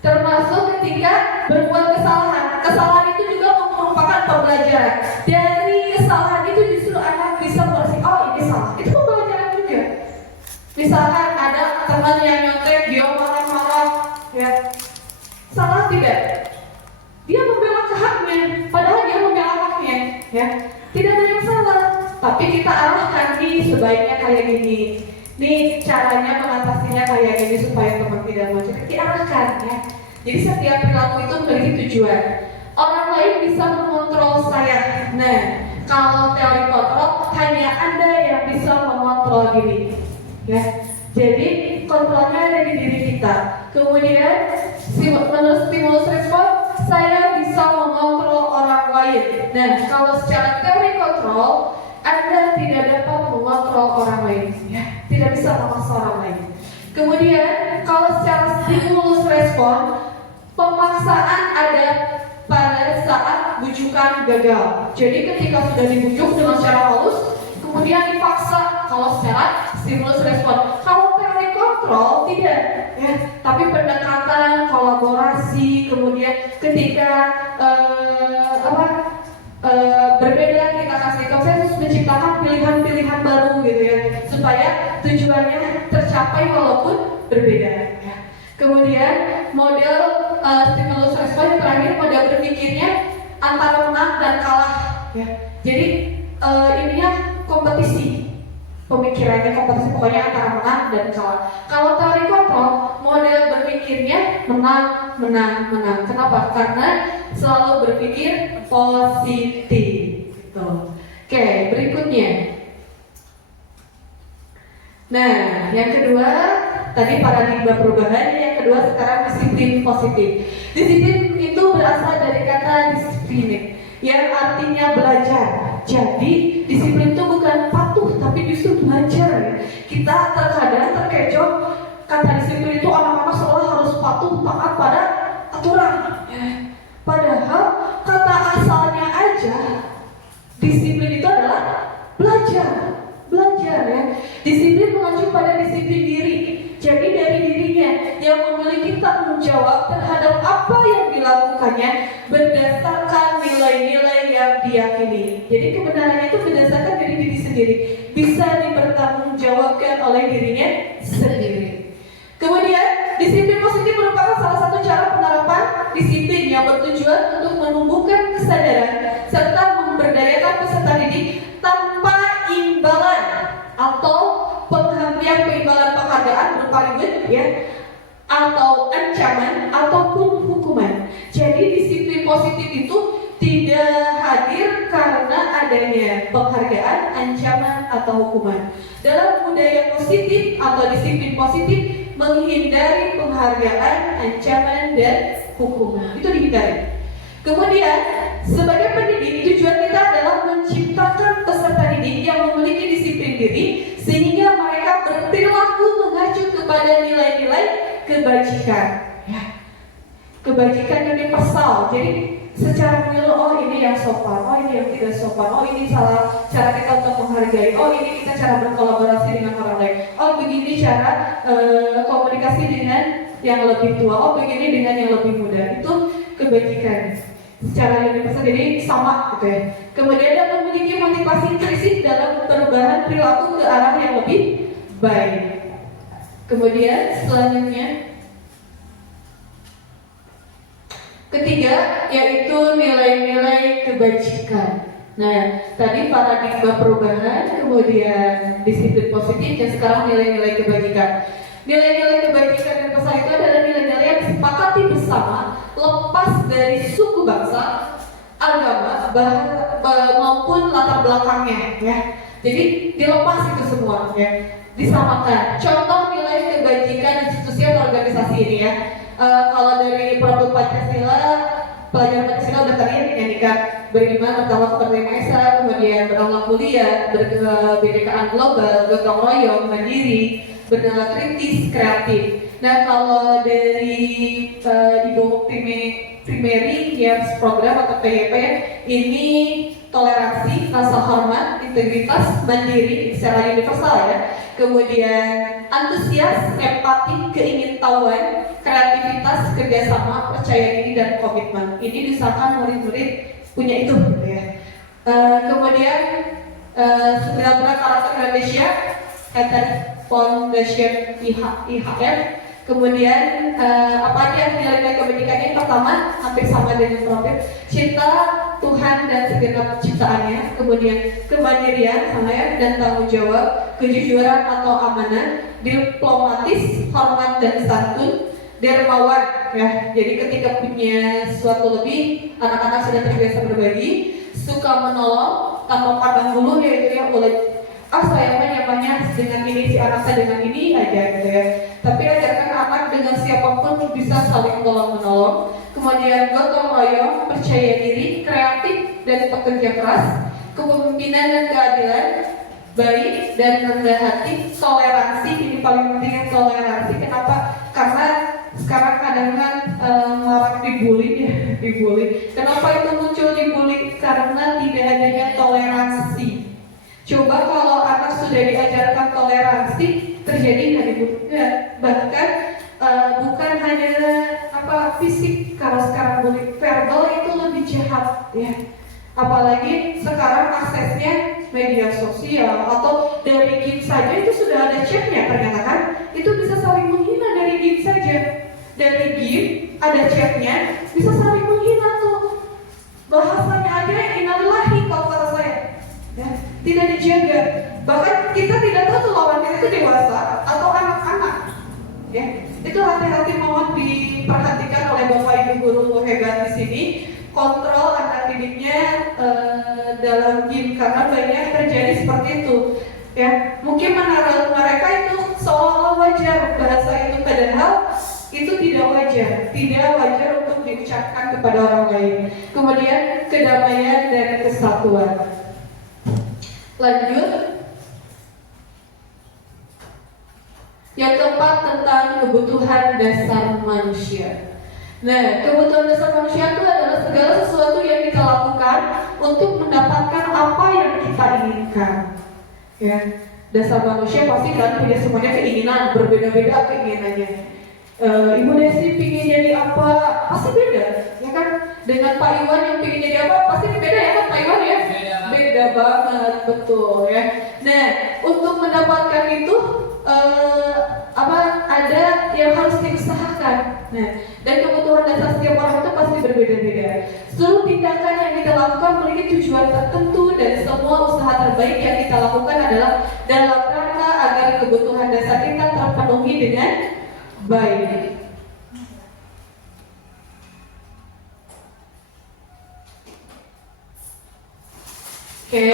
termasuk ketika berbuat kesalahan. Kesalahan itu juga merupakan pembelajaran. Dari kesalahan itu justru anak bisa merasa, oh ini salah. Itu pembelajaran juga. Misalkan ada teman yang nyontek, dia marah-marah, ya. Salah tidak? Dia membela haknya, padahal dia membela haknya, ya. Tidak ada yang salah, tapi kita arahkan nih sebaiknya kayak gini. Nih caranya mengatasinya kayak gini supaya teman tidak macet. Diarahkan, ya. Jadi setiap perilaku itu memiliki tujuan. Orang lain bisa mengontrol saya. Nah, kalau teori kontrol hanya Anda yang bisa mengontrol diri, ya. Jadi kontrolnya ada di diri kita. Kemudian menurut stimulus respon, saya bisa mengontrol orang lain. Nah, kalau secara teori kontrol, Anda tidak dapat mengontrol orang lain, ya. Tidak bisa memaksa orang lain. Kemudian kalau secara stimulus respon, pemaksaan ada pada saat bujukan gagal. Jadi ketika sudah dibujuk dengan secara halus, kemudian dipaksa. Kalau secara stimulus respon. Kalau teori kontrol tidak, ya. Tapi pendekatan, kolaborasi, kemudian ketika berbeda kita kasih konsensus, menciptakan pilihan-pilihan baru gitu ya, supaya tujuannya tercapai walaupun berbeda. Ya. Kemudian model stimulus respon yang terakhir, model berpikirnya antara menang dan kalah. Ya. Jadi ininya kompetisi. Pemikirannya kompetisi, pokoknya antara menang dan kalah. Kalau teori kontrol, model berpikirnya menang. Kenapa? Karena selalu berpikir positif. Oke, berikutnya. Nah, yang kedua tadi paradigma perubahan, yang kedua sekarang disiplin positif. Disiplin itu berasal dari kata disiplin, yang artinya belajar. Jadi disiplin itu bukan patuh, tapi justru belajar. Kita terkadang terkecoh kata disiplin itu anak-anak sekolah harus patuh taat pada aturan. Padahal kata asalnya aja disiplin itu adalah belajar ya. Disiplin mengacu pada disiplin diri. Jadi dari dirinya yang memiliki tanggung jawab terhadap apa yang dilakukannya berdasarkan nilai-nilai yang diyakini. Jadi kebenarannya itu berdasarkan dari diri sendiri, bisa dipertanggungjawabkan oleh dirinya sendiri. Kemudian disiplin positif merupakan salah satu cara penerapan disiplin yang bertujuan untuk menumbuhkan kesadaran serta memberdayakan peserta didik tanpa imbalan atau penghentian peimbalan penghargaan berupa reward, ya, atau ancaman ataupun hukuman. Jadi disiplin positif itu tidak hadir karena adanya penghargaan, ancaman atau hukuman. Dalam budaya positif atau disiplin positif, menghindari penghargaan, ancaman dan hukuman. Itu dihindari. Kemudian sebagai pendidik, tujuan kita adalah menciptakan peserta didik yang kebajikan. Ya. Kebajikan universal. Jadi secara menyeluruh, oh ini yang sopan, oh ini yang tidak sopan, oh ini salah cara kita untuk menghargai, oh ini kita cara berkolaborasi dengan orang lain, oh begini cara komunikasi dengan yang lebih tua, oh begini dengan yang lebih muda. Itu kebajikan secara universal, jadi sama gitu ya. Kemudian dia memiliki motivasi intrinsik dalam perubahan perilaku ke arah yang lebih baik. Kemudian selanjutnya ketiga, yaitu nilai-nilai kebajikan. Nah, tadi paradigma perubahan, kemudian disiplin positif, dan sekarang nilai-nilai kebajikan. Nilai-nilai kebajikan dan pesan itu adalah nilai-nilai yang disepakati bersama, lepas dari suku bangsa, agama, maupun latar belakangnya. Ya. Jadi dilepas itu semua, ya. Disamakan. Contoh nilai kebajikan institusi atau organisasi ini ya. Kalau dari produk Pancasila, pelajaran Pancasila udah tadi nyanyikan beriman, bertawakal, berterima kasih, kemudian berakhlak mulia, berkebinekaan global, gotong royong, mandiri, bernalar kritis, kreatif. Nah kalau dari Ibu Primary Years Program atau PYP ini toleransi, rasa hormat, integritas, mandiri secara universal ya. Kemudian antusias, empati, keingintahuan, kreativitas, kerjasama, percaya diri dan komitmen. Ini diusahakan murid-murid punya itu, gitu ya. Kemudian benar-benar karakter Indonesia, Ether Foundation IHF. Kemudian apa aja nilai-nilai kebajikannya? Yang pertama hampir sama dengan profil, cinta Tuhan dan segenap ciptaannya. Kemudian kemandirian sama ya, dan tanggung jawab, kejujuran atau amanah, diplomatis, hormat dan santun, dermawan ya. Jadi ketika punya sesuatu lebih, anak-anak sudah terbiasa berbagi, suka menolong tanpa pandang bulu, yaitu yang boleh saya namanya dengan ini, si anak saya dengan ini aja gitu ya. Tapi ajarkan anak dengan siapapun bisa saling tolong menolong. Kemudian gotong royong, percaya diri, kreatif dan pekerja keras, kepemimpinan dan keadilan, baik dan rendah hati, toleransi. Ini paling penting yang toleransi. Kenapa? Karena sekarang kadang kan marak dibully ya, dibully. Kenapa itu muncul dibully? Karena tidak adanya toleransi. Coba kalau anak sudah diajarkan toleransi, terjadi nggak dibully? Bahkan bukan hanya fisik, kalau sekarang bully verbal itu lebih jahat ya. Apalagi sekarang aksesnya media sosial atau dari game saja itu sudah ada chatnya ternyata kan. Itu bisa saling menghina dari game saja. Dari game ada chatnya, bisa saling menghina tuh. Bahasanya aja innalillahi kalau kata saya. Ya, tidak dijaga. Bahkan kita tidak tahu tuh lawan kita itu dewasa atau anak-anak. Ya, itu hati-hati mohon diperhatikan oleh Bapak Ibu guru hebat di sini. Kontrol anak didiknya dalam game karena banyak terjadi seperti itu. Ya, mungkin menurut mereka itu seolah wajar bahasa itu, padahal itu tidak wajar untuk diucapkan kepada orang lain. Kemudian kedamaian dan kesatuan. Lanjut. Yang keempat tentang kebutuhan dasar manusia. Nah, kebutuhan dasar manusia itu adalah segala sesuatu yang kita lakukan untuk mendapatkan apa yang kita inginkan. Ya, dasar manusia pasti kan punya semuanya keinginan, berbeda-beda keinginannya. Ibu Desi pingin jadi apa? Pasti beda, ya kan? Dengan Pak Iwan yang pingin jadi apa? Pasti beda ya kan Pak Iwan ya? Beda banget, betul ya. Nah, untuk mendapatkan itu ada yang harus diusahakan. Nah, dan kebutuhan dasar setiap orang itu pasti berbeda-beda. Seluruh tindakan yang kita lakukan memiliki tujuan tertentu dan semua usaha terbaik yang kita lakukan adalah dalam rangka agar kebutuhan dasar kita terpenuhi dengan baik. Oke,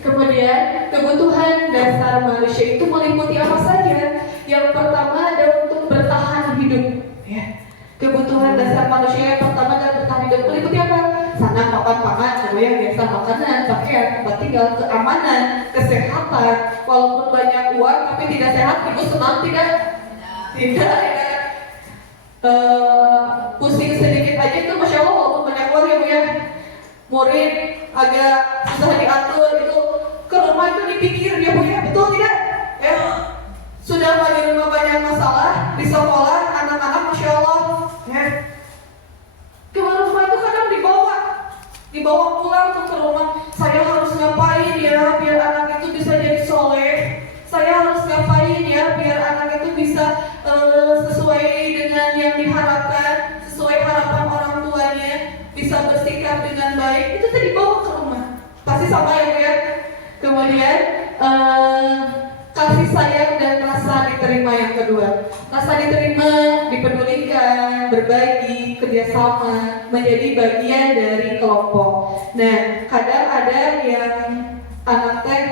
kemudian kebutuhan dasar manusia itu meliputi apa saja? Yang pertama adalah untuk bertahan hidup. Ya. Kebutuhan dasar manusia yang pertama adalah bertahan hidup. Meliputi apa? Sandang, papan, pangan, yang biasa makanan, pakaian, tempat tinggal, keamanan, kesehatan. Walaupun banyak uang tapi tidak sehat, ibu senang tidak? Tidak ya. pusing sedikit aja itu Masya Allah walaupun banyak uang ya Bu ya, murid agak susah diatur itu ke rumah itu dipikir dia Bu ya, betul tidak? Ya, sudah di rumah banyak masalah, di sekolah anak-anak Masya Allah ya, ke rumah itu kadang dibawa pulang tuh ke rumah. Saya harus ngapain ya biar anak itu bisa jadi soleh, saya harus ngapain ya biar anak itu bisa sesuai dengan yang diharapkan, sesuai harapan orang tuanya, bisa bersikap dengan baik. Itu tadi dibawa ke rumah pasti sama ya Bu ya. Kemudian kasih sayang dan rasa diterima yang kedua. Rasa diterima, dipedulikan, berbagi, kerjasama, menjadi bagian dari kelompok. Nah, kadang ada yang anak teh,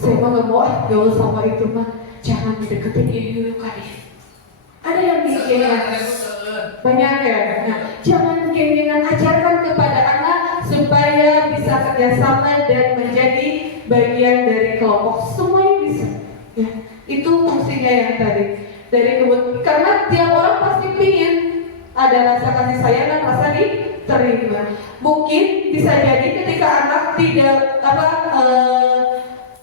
saya mah gak mau gaul sama itu mah, jangan dideketin ini kali. Ada yang genggengan, banyak ya. Nah, jangan genggengan, ajarkan kepada anak supaya bisa kerjasama dan menjadi bagian dari kelompok. Semuanya bisa. Ya, itu fungsinya yang tadi. Karena tiap orang pasti pingin ada rasa kasih sayang dan rasa diterima. Mungkin bisa jadi ketika anak tidak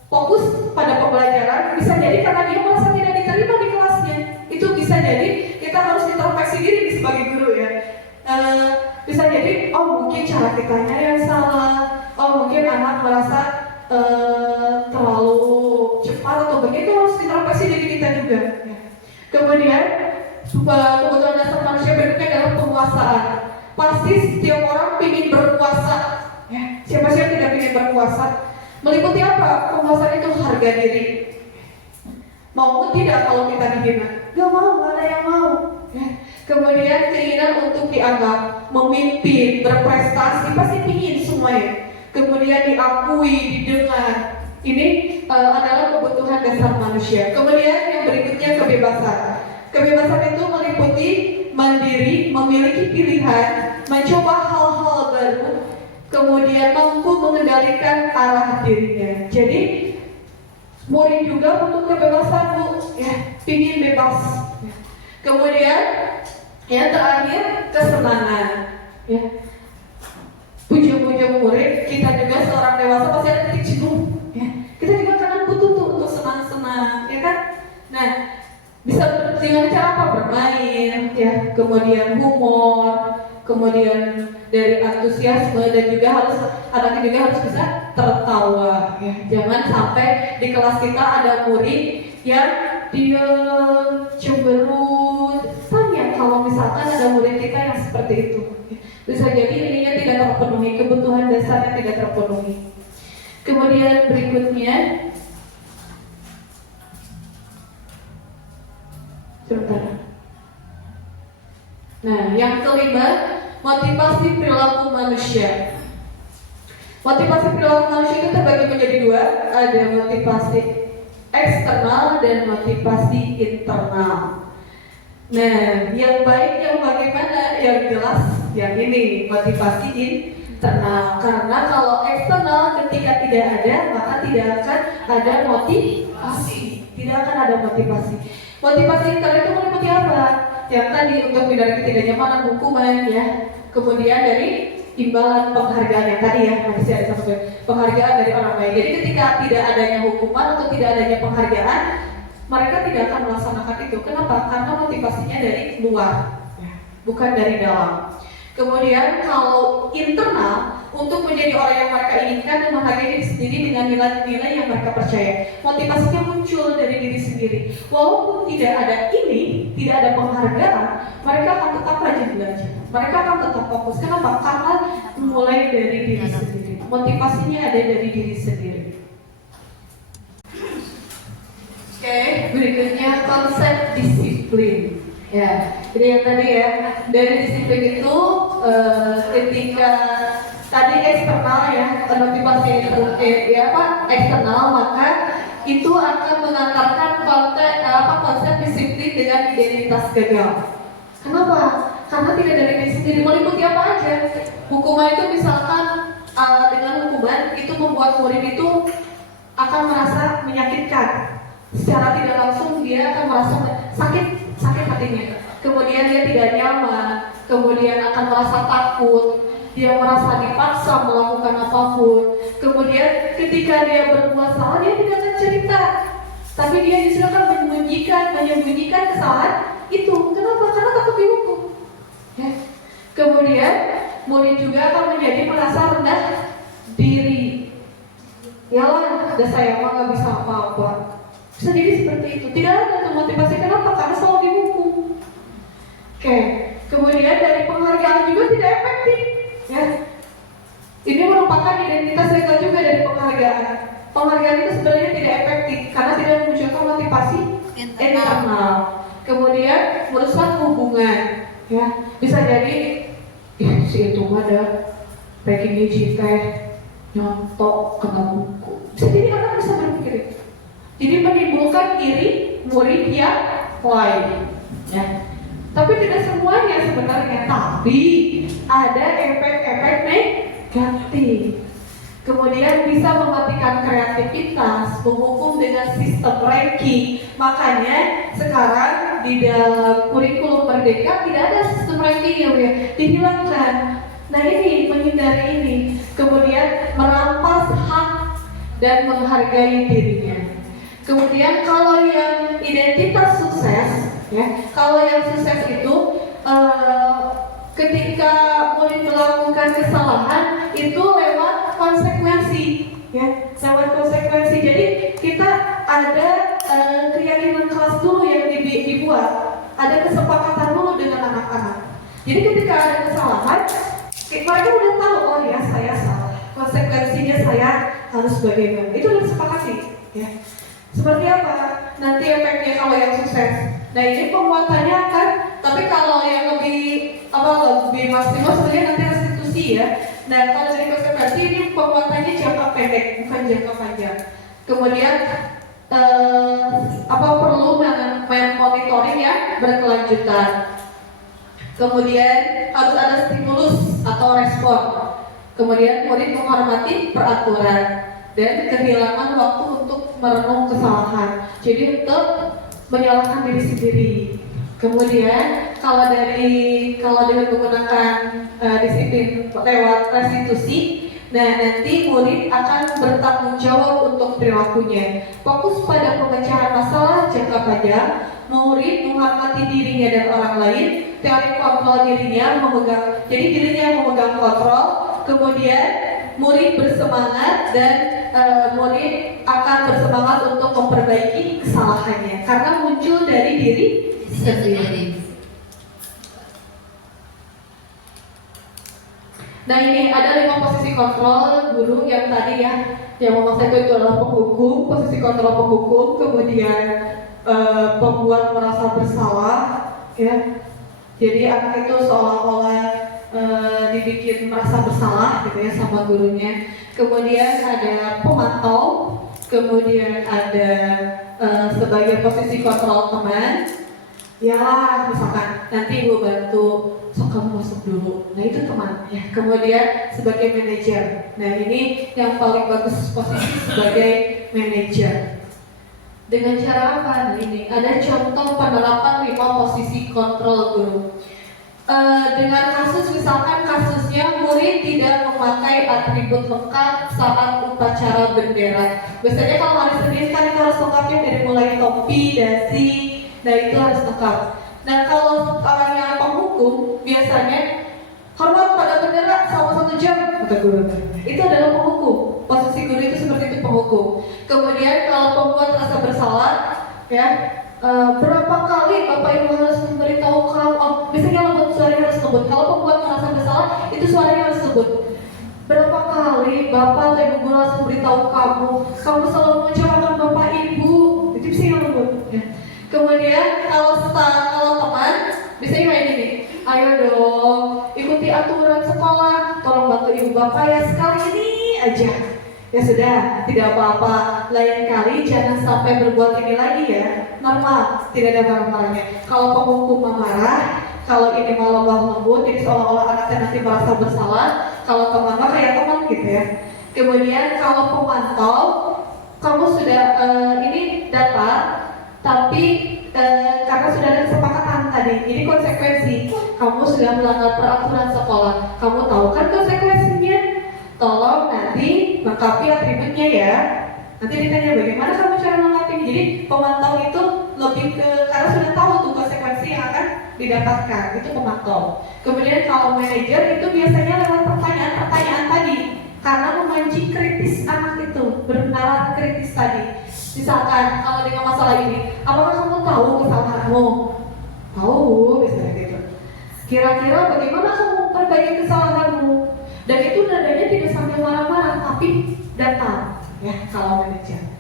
fokus pada pembelajaran, bisa jadi karena dia merasa tidak diterima di kelasnya. Itu bisa jadi kita harus introspeksi diri sebagai guru ya. Bisa jadi, mungkin cara kitanya yang salah, mungkin anak merasa terlalu cepat atau begitu, harus introspeksi diri kita juga. Ya. Kemudian kebutuhan dasar manusia berikutnya adalah penguasaan. Pasti setiap orang ingin berkuasa. Ya. Siapa sih yang tidak ingin berkuasa? Meliputi apa? Penguasaan itu harga diri. Mau tidak kalau kita dihina? Gak mau, gak ada yang mau. Ya. Kemudian keinginan untuk dianggap, memimpin, berprestasi, pasti ingin semuanya. Kemudian diakui, didengar. Ini adalah kebutuhan dasar manusia. Kemudian yang berikutnya kebebasan. Kebebasan itu meliputi mandiri, memiliki pilihan, mencoba hal-hal baru, kemudian mampu mengendalikan arah dirinya. Jadi murid juga butuh kebebasan Bu, ya, pingin bebas. Ya. Kemudian yang terakhir kesenangan. Ya. Puji-puji murid, kita juga seorang dewasa pasti ada titik jenuh. Ya. Kita juga kadang butuh tuh untuk senang-senang, ya kan? Nah, bisa dengan cara apa? Bermain, ya, kemudian humor, kemudian dari antusiasme, dan juga anaknya juga harus bisa tertawa. Ya. Jangan sampai di kelas kita ada murid yang dia cemberut. Tanya kalau misalkan ada murid kita yang seperti itu. Bisa jadi ininya tidak terpenuhi, kebutuhan dasarnya tidak terpenuhi. Kemudian berikutnya, sebentar. Nah, yang kelima, motivasi perilaku manusia. Motivasi perilaku manusia itu terbagi menjadi dua, ada motivasi eksternal dan motivasi internal. Nah, yang baik yang bagaimana? Yang jelas yang ini, motivasi internal. Karena kalau eksternal ketika tidak ada, maka tidak akan ada motivasi. Tidak akan ada motivasi. Motivasi internal itu meliputi apa? Yang tadi untuk menghindari ketidaknyamanan, hukuman, ya. Kemudian dari imbalan penghargaan yang tadi ya, masih ada satu penghargaan dari orang lain. Jadi ketika tidak adanya hukuman atau tidak adanya penghargaan, mereka tidak akan melaksanakan itu. Kenapa? Karena motivasinya dari luar, bukan dari dalam. Kemudian kalau internal, untuk menjadi orang yang mereka inginkan dan menghargai diri sendiri dengan nilai-nilai yang mereka percaya. Motivasinya muncul dari diri sendiri. Walaupun tidak ada ini, tidak ada penghargaan, mereka akan tetap rajin belajar. Mereka akan tetap fokus. Kenapa? Karena mulai dari diri sendiri. Motivasinya ada dari diri sendiri. Oke, berikutnya konsep disiplin. Ya, jadi yang tadi ya, dari disiplin itu ketika tadi eksternal ya, motivasi eksternal, maka itu akan mengantarkan konsep disiplin dengan identitas gagal. Kenapa? Karena tidak dari diri sendiri. Meliputi apa aja? Hukuman itu misalkan dengan hukuman itu membuat murid itu akan merasa menyakitkan. Secara tidak langsung dia akan merasa sakit hatinya. kemudian dia tidak nyaman, kemudian akan merasa takut, dia merasa dipaksa melakukan apapun. Kemudian ketika dia berbuat salah, dia tidak akan cerita, tapi dia justru akan menyembunyikan kesalahan itu. Kenapa? Karena takut dihukum. Ya. Kemudian murid juga akan menjadi merasa rendah diri. Yalah, udah saya mah nggak bisa apa-apa. Bisa jadi seperti itu. Tidak ada motivasi. Kenapa? Karena selalu dihukum. Oke. Kemudian dari penghargaan juga tidak efektif. Ya. Ini merupakan identitas gagal juga dari penghargaan. Penghargaan itu sebenarnya tidak efektif karena tidak memunculkan motivasi internal. Kemudian merusak hubungan. Ya, bisa jadi si itu ada ranking hiji teh nyontok kena buku. Bisa jadi anak bisa berpikir itu. Jadi menimbulkan iri murid yang lain. Ya. Tapi tidak semuanya sebenarnya, tapi ada efek-efek negatif. Kemudian bisa mematikan kreativitas, menghukum dengan sistem ranking. Makanya sekarang di dalam kurikulum Merdeka tidak ada sistem ranking ya, dihilangkan. Nah ini menghindari ini. Kemudian merampas hak dan menghargai dirinya. Kemudian kalau yang identitas sukses, ya, kalau yang sukses itu ketika murid melakukan kesalahan itu lewat konsekuensi, ya, lewat konsekuensi. Jadi kita ada keyakinan kelas dulu yang dibuat, ada kesepakatan dulu dengan anak-anak. Jadi ketika ada kesalahan, mereka udah tahu, oh ya saya salah, konsekuensinya saya harus bagaimana. Itu udah sepakati, ya. Seperti apa? Nanti efeknya kalau yang sukses. Nah ini penguatannya akan, tapi kalau yang lebih maksimal sebenarnya nanti restitusi ya. Nah kalau dari konsekuensi ini penguatannya jangka pendek, bukan jangka panjang. Kemudian perlu monitoring yang berkelanjutan. Kemudian harus ada stimulus atau respon. Kemudian murid menghormati peraturan dan kehilangan waktu untuk merenung kesalahan. Jadi untuk menyalahkan diri sendiri. Kemudian kalau dengan menggunakan disiplin lewat restitusi, nah nanti murid akan bertanggung jawab untuk perilakunya. Fokus pada pemecahan masalah jangka panjang, murid menghormati dirinya dan orang lain, teori kontrol dirinya memegang, jadi dirinya yang memegang kontrol. Kemudian murid bersemangat dan murid akan bersemangat untuk memperbaiki kesalahannya karena muncul dari diri sendiri. Nah ini ada 5 posisi kontrol guru yang tadi ya, yang memaksud itu adalah penghukum, posisi kontrol penghukum, kemudian pembuat merasa bersalah, ya. Jadi anak itu seolah-olah dibikin merasa bersalah gitu ya sama gurunya. Kemudian ada pemantau, kemudian ada sebagai posisi kontrol teman. Ya misalkan nanti ibu bantu, sok kamu masuk dulu. Nah itu teman ya. Kemudian sebagai manajer. Nah ini yang paling bagus posisi sebagai manajer. Dengan cara apa? Nah ini ada contoh penerapan 5 posisi kontrol guru. Dengan kasus misalkan kasusnya murid tidak memakai atribut lengkap saat upacara bendera. Biasanya kalau hari Senin kan itu harus lengkapnya dari mulai topi, dasi, nah itu harus lengkap. Nah kalau orang yang penghukum biasanya hormat pada bendera selama 1 jam kata guru. Itu adalah penghukum. Posisi guru itu seperti itu penghukum. Kemudian kalau pembuat rasa bersalah, ya. Berapa kali Bapak Ibu harus memberitahu kamu, biasanya lembut, suaranya harus lembut. Kalau pembuat merasa bersalah, itu suaranya harus lembut. Berapa kali Bapak atau Ibu guru harus memberitahu kamu selalu mengecewakan Bapak Ibu, itu bisa yang lembut. Ya. Kemudian kalau teman, biasanya kayak gini, ayo dong, ikuti aturan sekolah, tolong bantu Ibu Bapak ya sekali ini aja. Ya sudah, tidak apa-apa. Lain kali jangan sampai berbuat ini lagi ya. Normal, tidak ada marah-marahnya. Kalau penghukum marah, kalau ini malah lembut, jadi seolah-olah anaknya nanti merasa bersalah. Kalau teman mah kayak teman gitu ya. Kemudian kalau pemantau, kamu sudah ini data, tapi karena sudah ada kesepakatan tadi. Jadi konsekuensi, kamu sudah melanggar peraturan sekolah. Kamu tahu kan konsekuensinya? Tolong nanti lengkapi atributnya ya. Nanti ditanya bagaimana kamu cara melengkapi. Jadi pemantau itu lebih ke karena sudah tahu tuh konsekuensi yang akan didapatkan. Itu pemantau. Kemudian kalau manajer itu biasanya lewat pertanyaan-pertanyaan tadi. Karena memancing kritis anak itu, bernalar kritis tadi. Misalkan kalau dengan masalah ini, apakah kamu tahu kesalahanmu? Tahu, misalnya gitu. Kira-kira bagaimana kamu memperbaiki kesalahanmu? Dan itu nadanya tidak sambil marah-marah, tapi datar, ya kalau manajer.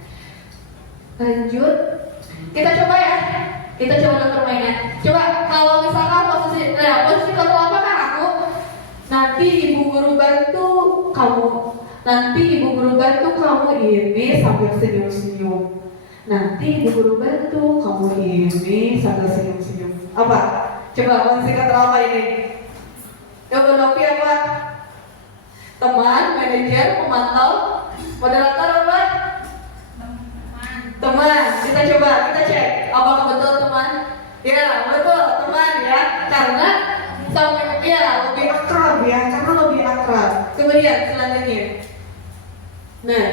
Lanjut, kita coba ya. Kita coba dengan permainan. Coba kalau misalkan posisi kontrol apa kan aku? Nanti ibu guru bantu kamu. Nanti ibu guru bantu kamu ini sambil senyum-senyum. Nanti ibu guru bantu kamu ini sambil senyum-senyum. Apa? Coba posisi kontrol apa ini? Coba Novi apa? Teman, manajer, pemantau, moderator apa? Teman. Kita coba, kita cek. Apakah betul teman? Ya, betul teman ya. Karena sampai ya lebih akrab ya, karena lebih akrab. Kemudian selanjutnya. Nah,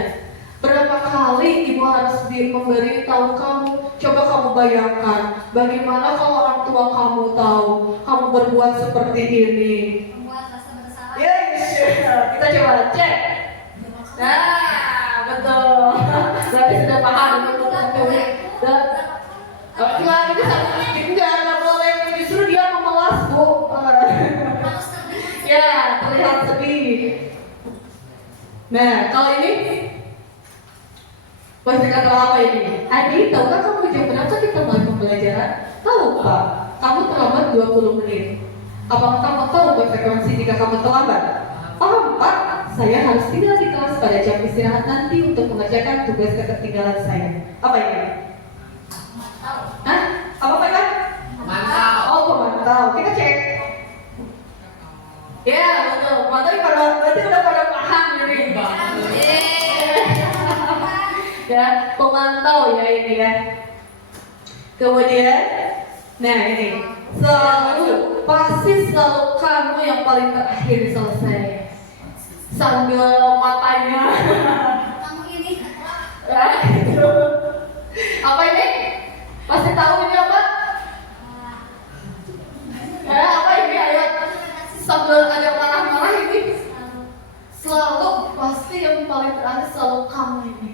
berapa kali ibu harus memberi tahu kamu? Coba kamu bayangkan, bagaimana kalau orang tua kamu tahu kamu berbuat seperti ini? Membuat rasa bersalah. Yes, kita coba cek. Nah, betul. Berarti sudah paham betul betul. Enggak, itu sama enggak boleh. Justru dia memelas, Bu. Harus terlihat. Ya, terlihat sedih. Nah, kalau ini pasti kata apa ini? Adi, tahukah kamu jam berapa kita mulai pembelajaran? Tahu, Pak. Kamu terlambat 20 menit. Apakah kamu tahu konsekuensi jika kamu terlambat? Paham, Pak. Saya harus tinggal di kelas pada jam istirahat nanti untuk mengerjakan tugas ketertinggalan saya. Apa ini? Hah? Apa Pak? Pemantau. Oh, pemantau. Kita cek. Ya, betul. Pemantau berarti udah pada paham ini. Ya, pemantau ya ini ya. Kemudian, nah ini pasti selalu kamu yang paling terakhir selesai. Sambil matanya. Kamu ini Ya, gitu. Apa ini? Pasti tahu ini apa? Ya, apa ini? Ayo, sambil agak marah-marah ini. Selalu pasti yang paling terakhir selalu kamu ini.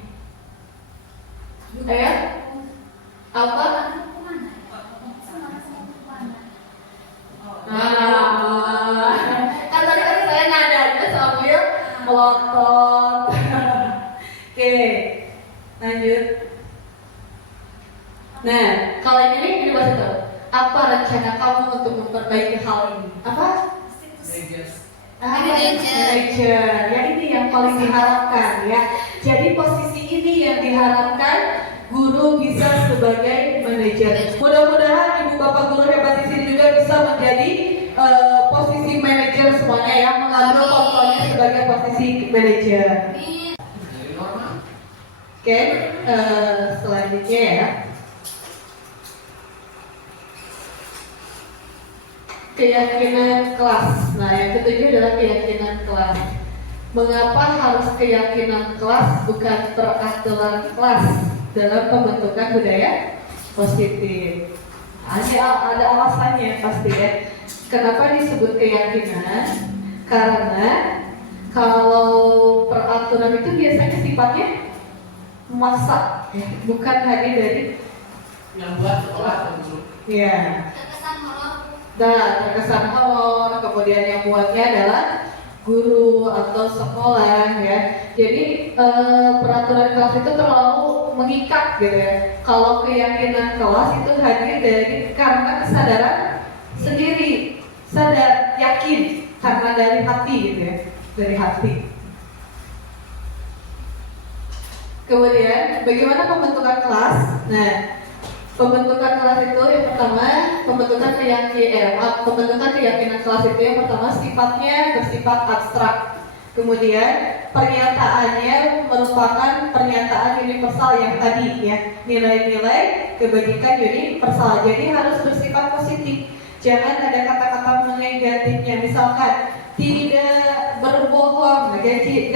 Ya? Apa? Kan tadi kan saya nadanya sambil melotot. Oke, lanjut. Nah, kalau ini bahasa tuh. Apa rencana kamu untuk memperbaiki hal ini? Apa? Manager. Ya ini yang paling diharapkan ya. Jadi posisi ini yang diharapkan guru bisa sebagai manajer. Mudah-mudahan ibu bapak guru hebat di sini juga bisa menjadi posisi manajer semuanya ya, mengambil kontrolnya sebagai posisi manajer. Oke, selanjutnya ya. Keyakinan kelas. Nah, yang ketujuh adalah keyakinan kelas. Mengapa harus keyakinan kelas bukan peraturan kelas dalam pembentukan budaya positif? Ada alasannya pasti ya. Kenapa disebut keyakinan? Karena kalau peraturan itu biasanya sifatnya memaksa, ya, bukan hanya dari yang buat sekolah tentu. ya. terkesan horor. Nah, terkesan horor, kemudian yang buatnya adalah guru atau sekolah ya. Jadi peraturan kelas itu terlalu mengikat gitu ya. Kalau keyakinan kelas itu hadir dari karena kesadaran sendiri, sadar, yakin karena dari hati gitu ya, dari hati. Kemudian bagaimana pembentukan kelas? Nah, pembentukan kelas itu yang pertama pembentukan keyakinan kelas itu yang pertama sifatnya bersifat abstrak. Kemudian pernyataannya merupakan pernyataan universal yang tadi ya, nilai-nilai kebajikan universal. Jadi harus bersifat positif. Jangan ada kata-kata negatifnya. Misalkan tidak berbohong, ganti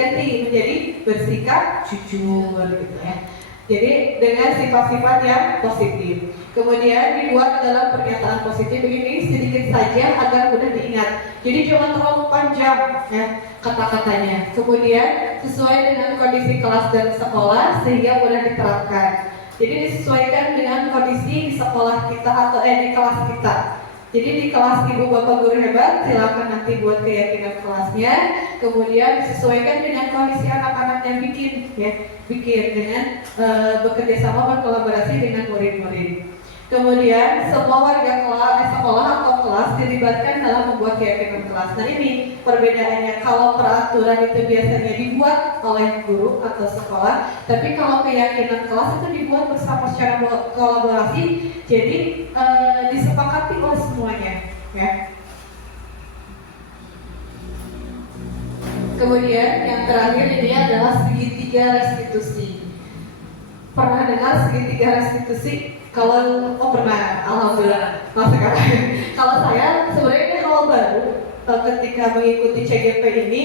menjadi bersikap jujur gitu ya. Jadi dengan sifat-sifat yang positif. Kemudian dibuat dalam pernyataan positif ini sedikit saja agar mudah diingat. Jadi jangan terlalu panjang ya kata-katanya. Kemudian sesuai dengan kondisi kelas dan sekolah sehingga mudah diterapkan. Jadi disesuaikan dengan kondisi di sekolah kita atau di kelas kita. Jadi di kelas ibu bapak guru hebat, silakan nanti buat keyakinan kelasnya. Kemudian disesuaikan dengan kondisi anak-anak yang bikin dengan bekerja sama berkolaborasi dengan murid-murid. Kemudian semua warga sekolah atau kelas dilibatkan dalam membuat keyakinan kelas. Nah ini perbedaannya, kalau peraturan itu biasanya dibuat oleh guru atau sekolah, tapi kalau keyakinan kelas itu dibuat bersama secara kolaborasi, jadi disepakati oleh semuanya. Ya. Kemudian yang terakhir ini adalah segitiga restitusi. Pernah dengar segitiga restitusi? Kalau pernah, alhamdulillah. Kalau saya sebenarnya ini hal baru ketika mengikuti CGP ini,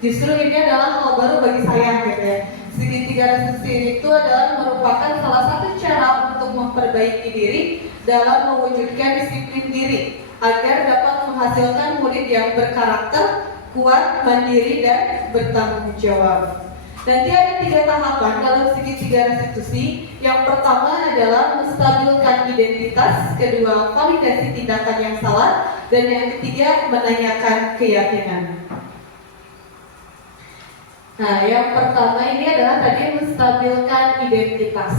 justru ini adalah hal baru bagi saya gitu ya. Segitiga restitusi itu adalah merupakan salah satu cara untuk memperbaiki diri dalam mewujudkan disiplin diri agar dapat menghasilkan murid yang berkarakter, kuat, mandiri, dan bertanggung jawab. Nanti ada 3 tahapan dalam segitiga restitusi. Yang pertama adalah menstabilkan identitas, kedua validasi tindakan yang salah, dan yang ketiga menanyakan keyakinan. Nah, yang pertama ini adalah tadi menstabilkan identitas.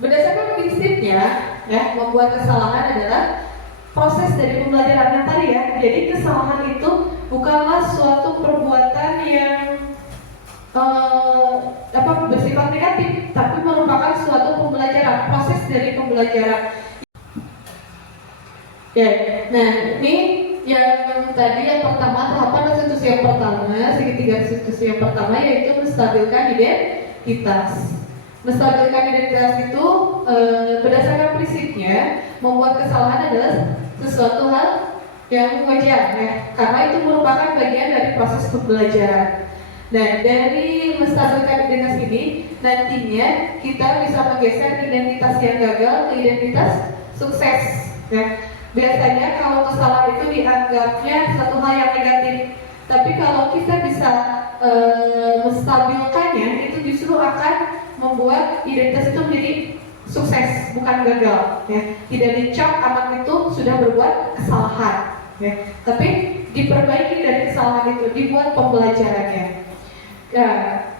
Berdasarkan prinsipnya, ya, membuat kesalahan adalah proses dari pembelajaran yang tadi ya. Jadi kesalahan itu bukanlah suatu perbuatan yang bersifat negatif, tapi merupakan suatu pembelajaran, proses dari pembelajaran. Ya, nah ini yang tadi yang pertama, tahapan restitusi yang pertama, segitiga restitusi yang pertama yaitu menstabilkan identitas. Menstabilkan identitas itu berdasarkan prinsipnya membuat kesalahan adalah sesuatu hal yang wajar ya, karena itu merupakan bagian dari proses pembelajaran. Nah, dari menstabilkan identitas ini nantinya kita bisa menggeser identitas yang gagal ke identitas sukses. Ya. Biasanya kalau kesalahan itu dianggapnya satu hal yang negatif, tapi kalau kita bisa menstabilkannya, itu justru akan membuat identitas itu menjadi sukses, bukan gagal. Ya. Tidak dicap anak itu sudah berbuat kesalahan, ya. Tapi diperbaiki dari kesalahan itu, dibuat pembelajarannya. Nah,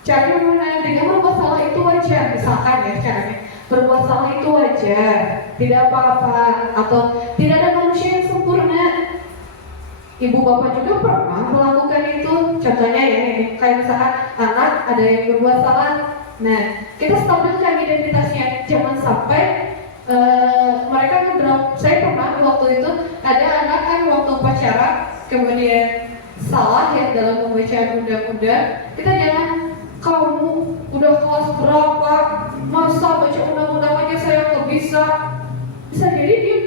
cara mana dengan berbuat salah itu wajar, misalkan ya caranya berbuat salah itu wajar, tidak apa-apa, atau tidak ada manusia yang sempurna. Ibu bapak juga pernah melakukan itu. Contohnya ya, kayak misalkan anak ada yang berbuat salah. Nah, kita stabilkan identitasnya, jangan sampai mereka saya pernah waktu itu ada anak kan waktu upacara kemudian salah ya dalam pembacaan undang-undang. Kita jangan, kamu udah kelas berapa, masa baca undang-undang aja saya nggak bisa. Bisa jadi dia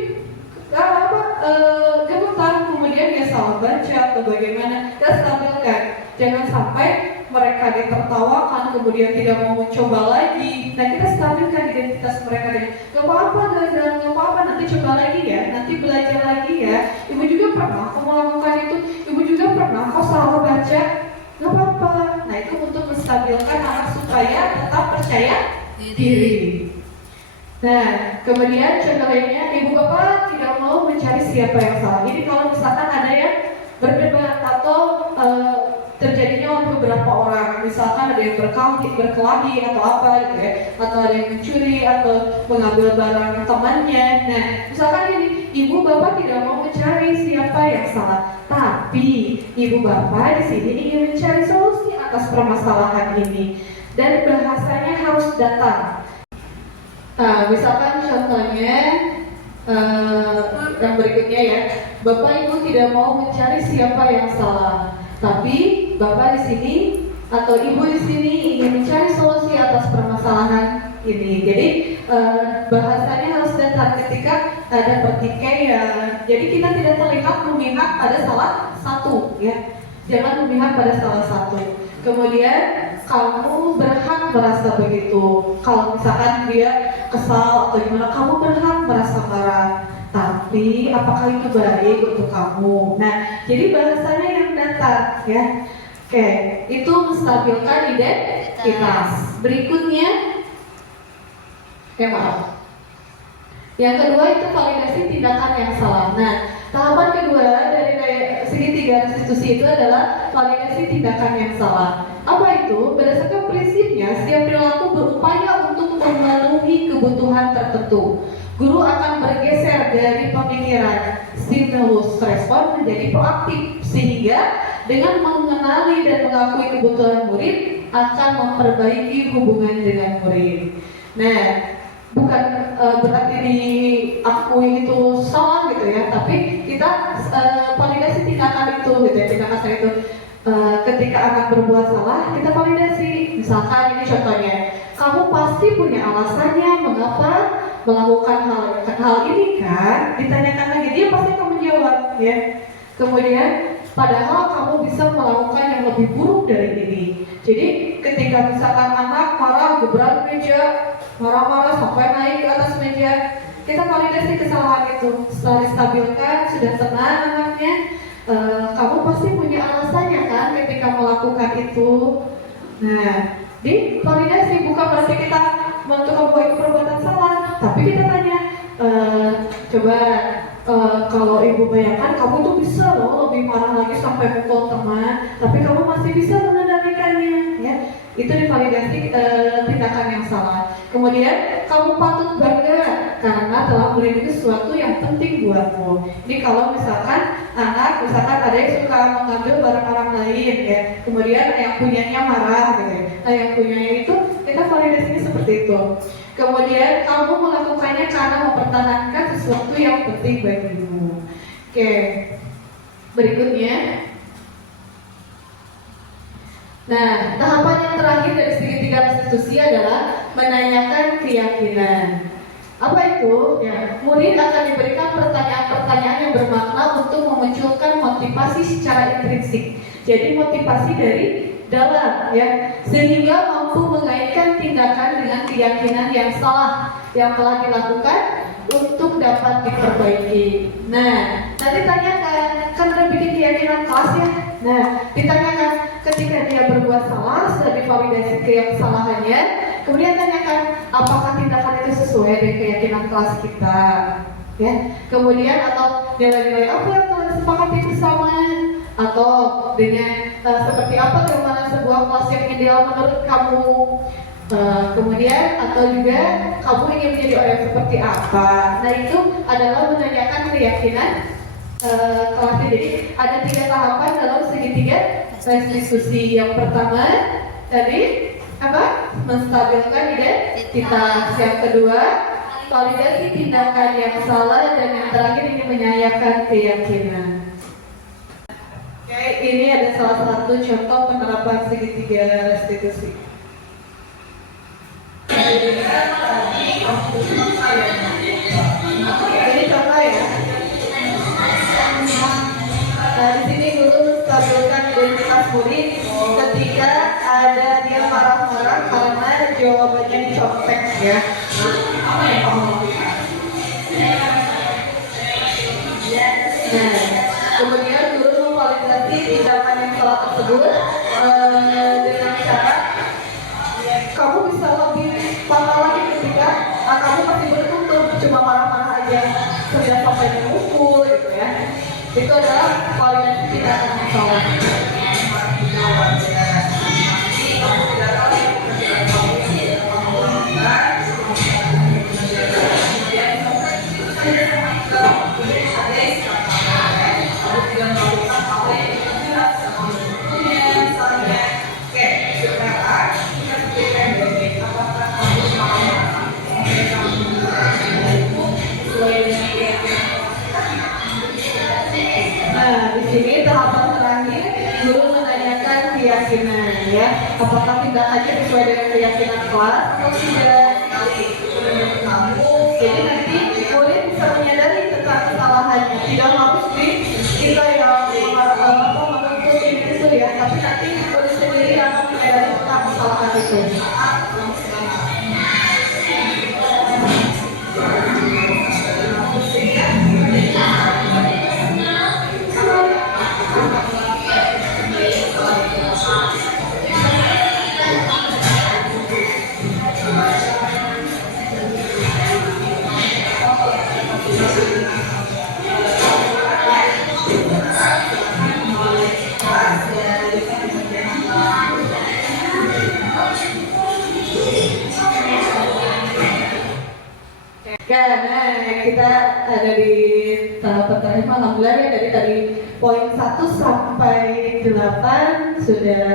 gemetar, kemudian dia salah baca atau bagaimana. Kita stabilkan, jangan sampai mereka ditertawakan kemudian tidak mau mencoba lagi. Nah, kita stabilkan identitas mereka dengan gak apa-apa, gak apa-apa, nanti coba lagi ya, nanti belajar lagi ya. Ibu juga pernah kok melakukan itu, ibu juga pernah kok salah baca, gak apa-apa. Nah, itu untuk menstabilkan anak supaya tetap percaya diri. Nah, kemudian contoh lainnya, ibu bapak tidak mau mencari siapa yang salah. Ini kalau misalkan ada yang berdebat atau terjadinya oleh beberapa orang, misalkan ada yang berkelahi atau apa gitu ya, atau ada yang mencuri atau mengambil barang temannya. Nah, misalkan ini ibu bapak tidak mau mencari siapa yang salah, tapi ibu bapak di sini ingin mencari solusi atas permasalahan ini dan bahasanya harus datar. Nah, misalkan contohnya yang berikutnya ya, bapak ibu tidak mau mencari siapa yang salah. Tapi Bapak di sini atau Ibu di sini ingin mencari solusi atas permasalahan ini. Jadi bahasanya harus datar ketika ada pertikaian. Jadi kita tidak terlihat memihak pada salah satu, ya. Jangan memihak pada salah satu. Kemudian kamu berhak merasa begitu. Kalau misalkan dia kesal atau gimana, kamu berhak merasa marah. Tapi apakah itu baik untuk kamu? Nah, jadi bahasanya yang datar, ya. Oke, itu menstabilkan identitas. Berikutnya, maaf. Yang kedua itu validasi tindakan yang salah. Nah, tahapan kedua dari segitiga restitusi itu adalah validasi tindakan yang salah. Apa itu? Berdasarkan prinsipnya, setiap perilaku berupaya untuk memenuhi kebutuhan tertentu. Guru akan bergeser dari pemikiran stimulus respon menjadi proaktif, sehingga dengan mengenali dan mengakui kebutuhan murid akan memperbaiki hubungan dengan murid. Nah, bukan berarti diakui itu salah gitu ya, tapi kita validasi tindakan itu gitu ya, tindakan saya itu ketika anak berbuat salah kita validasi. Misalkan ini contohnya, kamu pasti punya alasannya mengapa melakukan hal ini kan, ditanyakan lagi dia pasti akan menjawab, ya. Kemudian padahal kamu bisa melakukan yang lebih buruk dari ini. Jadi ketika misalkan anak marah gebrak meja, marah-marah sampai naik ke atas meja, kita validasi kesalahan itu. Setelah distabilkan, sudah tenang anaknya, kamu pasti punya alasannya kan ketika melakukan itu. Nah, di validasi bukan berarti kita menentukan bahwa itu perbuatan salah, tapi kita tanya, coba kalau ibu bayangkan kamu tuh bisa loh lebih marah lagi sampai mukul teman, tapi kamu masih bisa mengendalikannya, ya. Itu divalidasi tindakan yang salah. Kemudian kamu patut bangga karena telah melindungi sesuatu yang penting buatmu. Ini kalau misalkan anak, misalkan ada yang suka mengambil barang orang lain, ya. Kemudian yang punyanya marah, gitu ya. Nah, yang punyanya itu kita validasinya seperti itu. Kemudian kamu melakukannya karena mempertahankan sesuatu yang penting bagimu. Oke, berikutnya. Nah, tahapan yang terakhir dari segitiga restitusi adalah menanyakan keyakinan. Apa itu? Ya, murid akan diberikan pertanyaan-pertanyaan yang bermakna untuk memunculkan motivasi secara intrinsik. Jadi motivasi dari dalam, ya, sehingga mampu mengaitkan tindakan dengan keyakinan yang salah yang telah dilakukan untuk dapat diperbaiki. Nah, nanti tanyakan, kan udah bikin keyakinan kelas ya. Nah, ditanyakan ketika dia berbuat salah, sudah divalidasi kesalahannya, kemudian tanyakan apakah tindakan itu sesuai dengan keyakinan kelas kita, ya. Kemudian atau nilai-nilai apa yang telah disepakati bersama, atau dengan seperti apa gambaran sebuah kelas yang ideal menurut kamu. Kemudian atau juga kamu ingin menjadi orang seperti apa. Nah, itu adalah menanyakan keyakinan kelasnya. Jadi ada 3 tahapan dalam segitiga restitusi. Yang pertama tadi apa? Menstabilkan identitas. Yang kedua, validasi tindakan yang salah, dan yang terakhir ini menyayangkan keyakinan. Oke, ini ada salah satu contoh penerapan segitiga restitusi. Ini contoh ya. Nah, di sini guru menstabilkan identitas murid ketika ada dia marah-marah karena jawabannya dicontek, ya. Nah, kemudian guru memvalidasi tindakan yang salah tersebut dengan cara kamu bisa lebih parah lagi ketika kamu masih bertutur cuma marah-marah aja sudah sampai memukul, gitu ya. Itu adalah validasi tindakan yang salah. Nah, di sini tahapan terakhir keyakinan ya. Apakah tindakannya sesuai dengan keyakinan kelas atau tidak? Jadi nanti murid bisa menyadari tentang kesalahannya. Tidak harus kita yang menuntut itu ya, tapi nanti murid sendiri yang menyadari tentang kesalahan itu. Nah, kita ada di tahap pertama. Alhamdulillah ya, dari tadi poin 1 sampai 8 sudah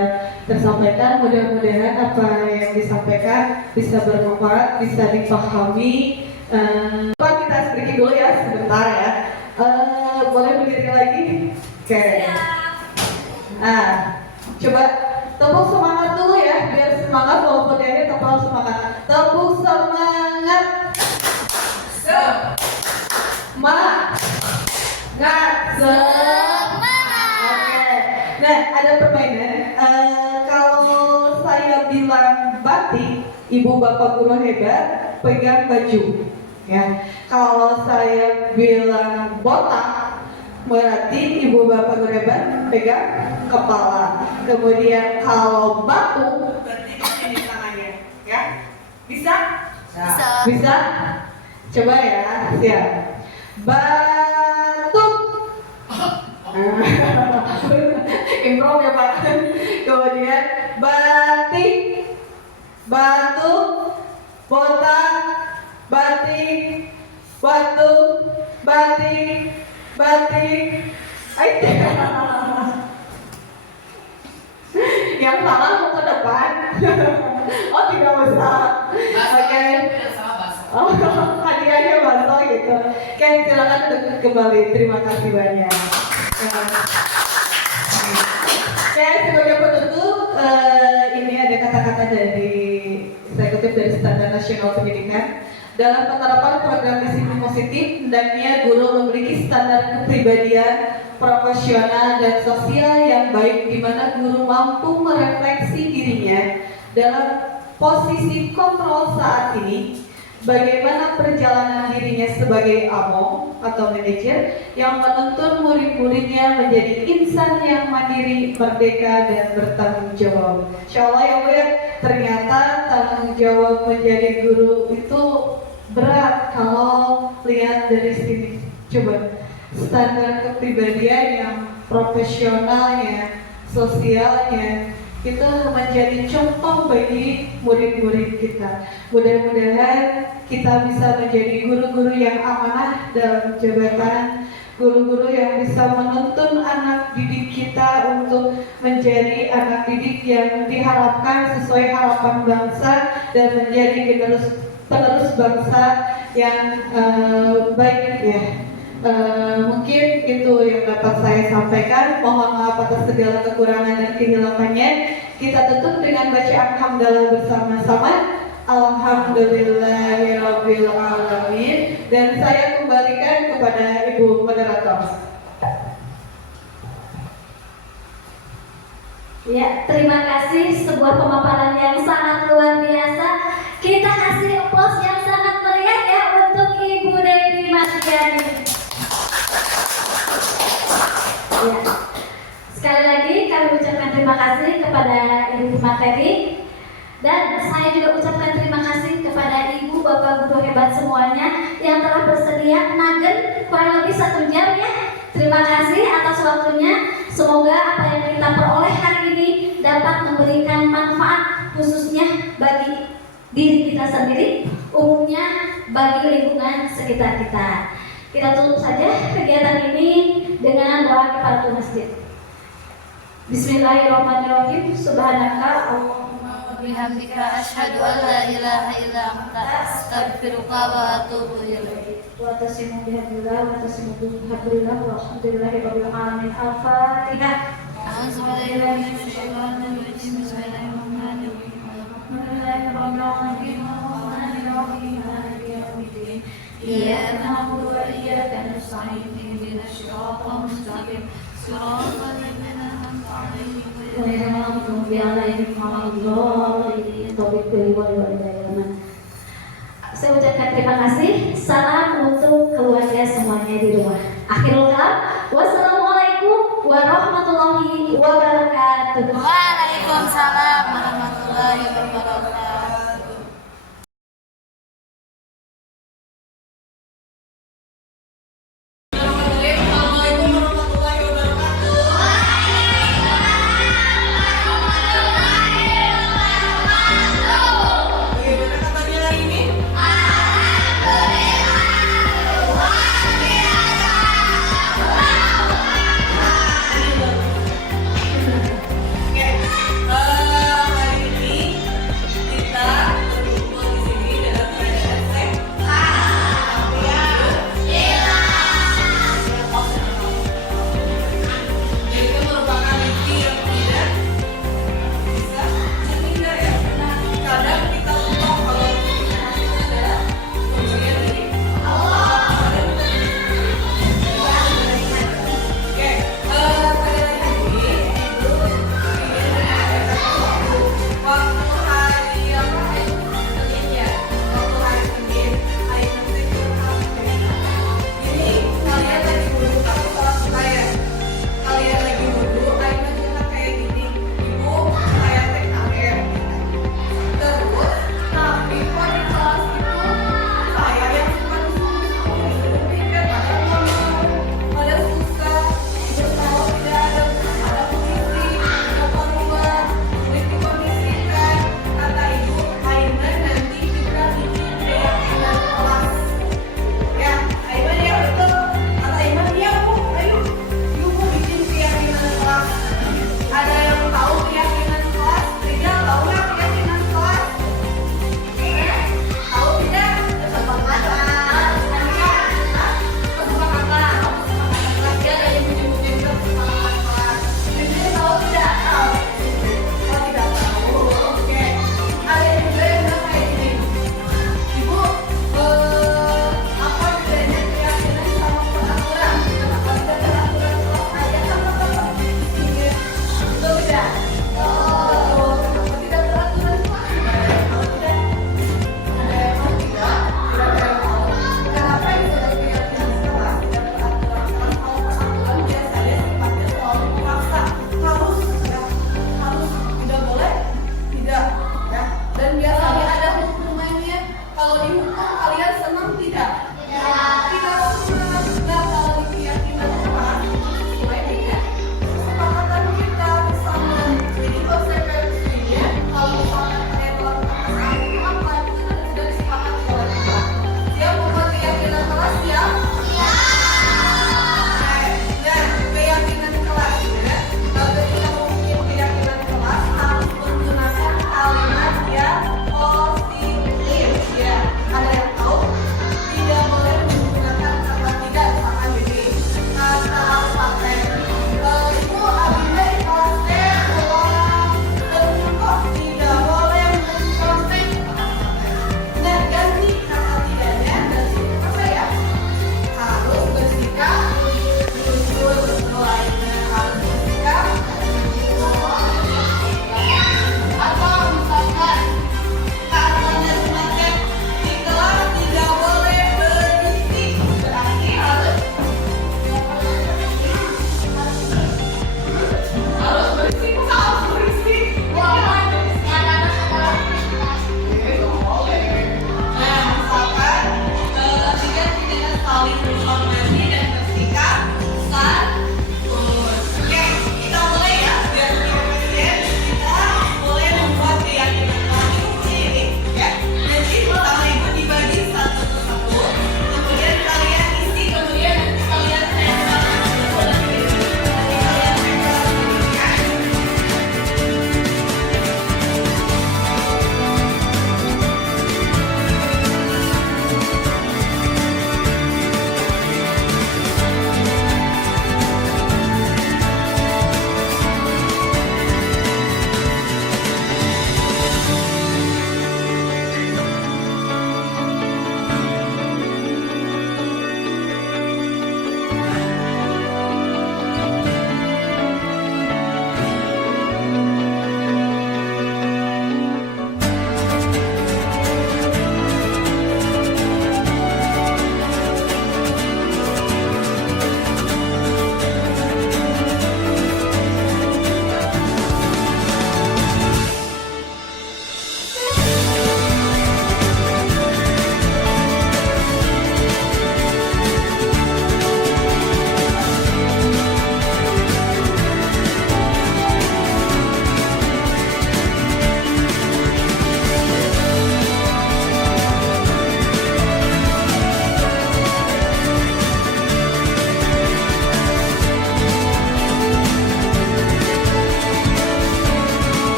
tersampaikan. Mudah-mudahan apa yang disampaikan bisa bermanfaat, bisa dipahami. Pak, kita break dulu ya sebentar ya. Boleh berdiri lagi? Oke. Coba tepuk semangat dulu ya, biar semangat walaupun ini tepuk semangat. Tepuk semangat. Oke. Nah, ada permainan. Kalau saya bilang batik, ibu bapak guru hebat, pegang baju. Ya. Kalau saya bilang botak, berarti ibu bapak guru hebat, pegang kepala. Kemudian kalau batu, berarti ini tangannya. Ya. Bisa? Bisa? Coba ya, siap. Batuk. Improv ya Pak. Kemudian batik, batuk, botak, batik, batuk, batik, batik. Yang salah mau ke depan. Oh, tidak usah. Oke. Oh, hadiahnya bakso gitu. Oke, silakan untuk kembali. Terima kasih banyak. Oke, sebagai penutup, ini ada kata-kata dari saya kutip dari Standar Nasional Pendidikan. Dalam penerapan program disiplin positif, hendaknya guru memiliki standar kepribadian profesional dan sosial yang baik, di mana guru mampu merefleksi dirinya dalam posisi kontrol saat ini. Bagaimana perjalanan dirinya sebagai among atau manajer yang menuntun murid-muridnya menjadi insan yang mandiri, merdeka, dan bertanggung jawab. Insya Allah ya Bu ya, ternyata tanggung jawab menjadi guru itu berat kalau lihat dari sini. Coba standar kepribadian yang profesionalnya, sosialnya, itu menjadi contoh bagi murid-murid kita. Mudah-mudahan kita bisa menjadi guru-guru yang amanah dalam jabatan, guru-guru yang bisa menuntun anak didik kita untuk menjadi anak didik yang diharapkan sesuai harapan bangsa dan menjadi penerus bangsa yang baik ya. Mungkin itu yang dapat saya sampaikan. Mohon maaf atas segala kekurangan dan kehilafannya. Kita tutup dengan bacaan hamdalah bersama-sama. Alhamdulillahirabbil alamin. Dan saya kembalikan kepada Ibu moderator. Ya, terima kasih, sebuah pemaparan yang sangat luar biasa. Kita kasih aplaus yang sangat meriah ya untuk Ibu Dewi Mardiani. Ya. Sekali lagi kami ucapkan terima kasih kepada Ibu materi, dan saya juga ucapkan terima kasih kepada Ibu Bapak guru hebat semuanya yang telah bersedia nagen kurang lebih 1 jam ya. Terima kasih atas waktunya. Semoga apa yang kita peroleh hari ini dapat memberikan manfaat khususnya bagi diri kita sendiri, umumnya bagi lingkungan sekitar kita. Kita tutup saja kegiatan ini dengan doa kifaratul masjid. Bismillahirrahmanirrahim. Subhanaka Allahumma wa bihamdika asyhadu an la ilaha illa anta astaghfiruka wa atubu ilaik. wa tasimu bihamdillah wa tasimu bihamdillah walhamdulillahirabbil alamin. Al-Fatihah. A'udzu billahi minasyaitonir rajim. إياك نعبد وإياك نستعين اهدنا الصراط المستقيم صراط الذين أنعمت عليهم غير المغضوب عليهم ولا الضالين. Taufiq wal hidayah. Saya ucapkan terima kasih. Salam untuk keluarga semuanya di rumah. Akhirul kalam. Wassalamualaikum warahmatullahi wabarakatuh. Waalaikumsalam warahmatullahi wabarakatuh. Assalamualaikum warahmatullahi wabarakatuh. Bagaimana kabarnya hari ini? Oke,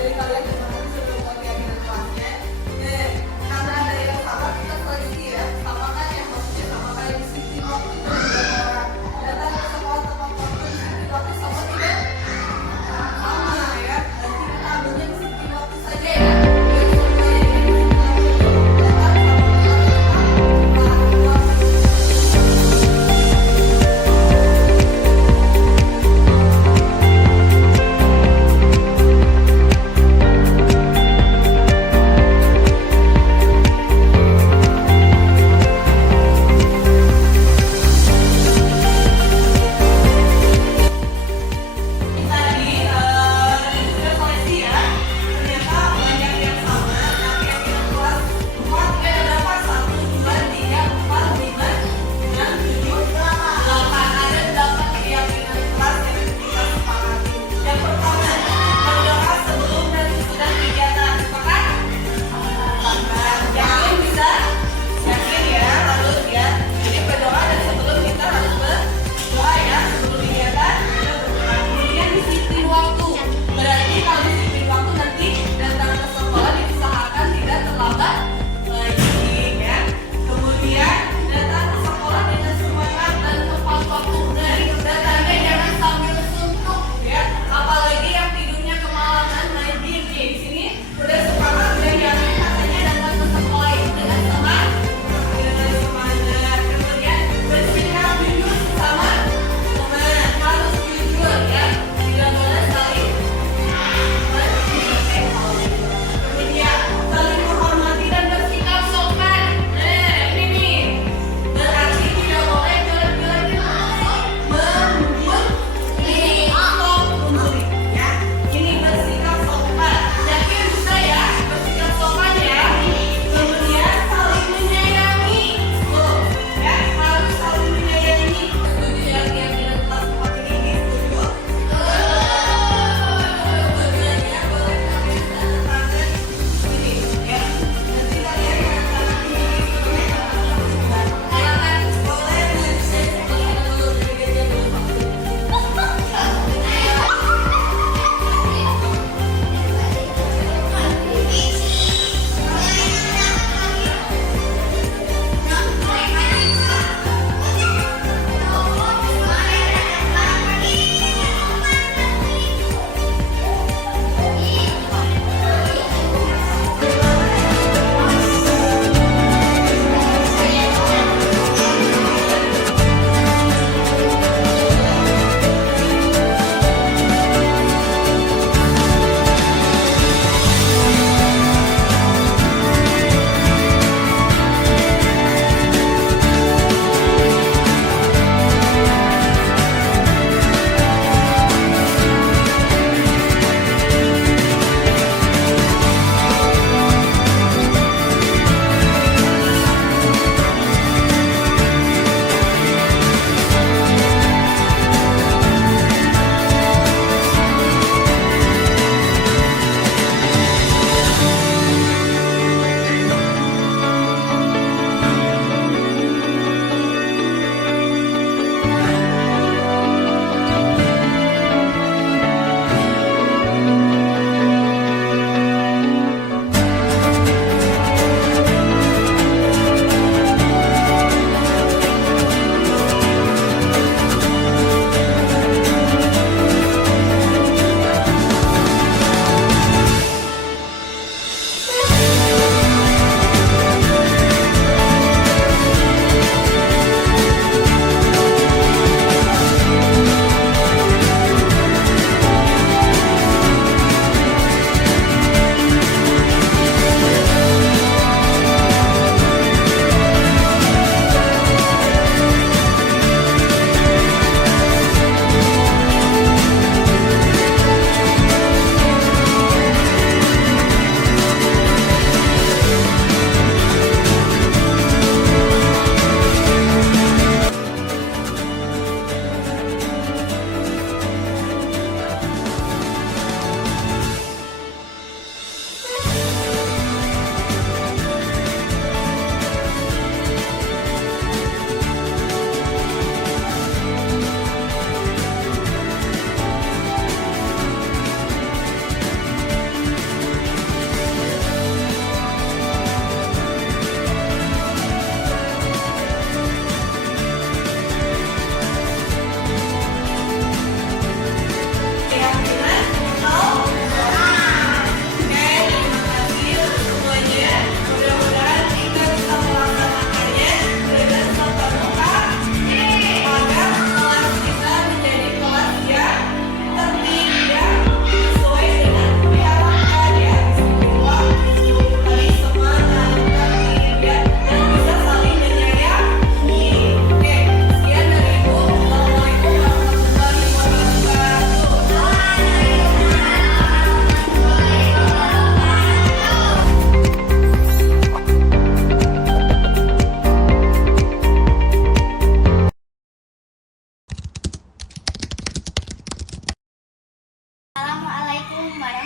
dari kalian semua sebelum keyakinan kelasnya. Karena ada yang salah kita seleksi ya, sama kan yang maksudnya sama kayak di sisi waktu itu ada orang datang ke sekolah tepat waktu di sisi waktu sama tidak sama ya. Nanti kita ambilnya di sisi waktu saja ya. Biar semuanya di sisi waktu datang sama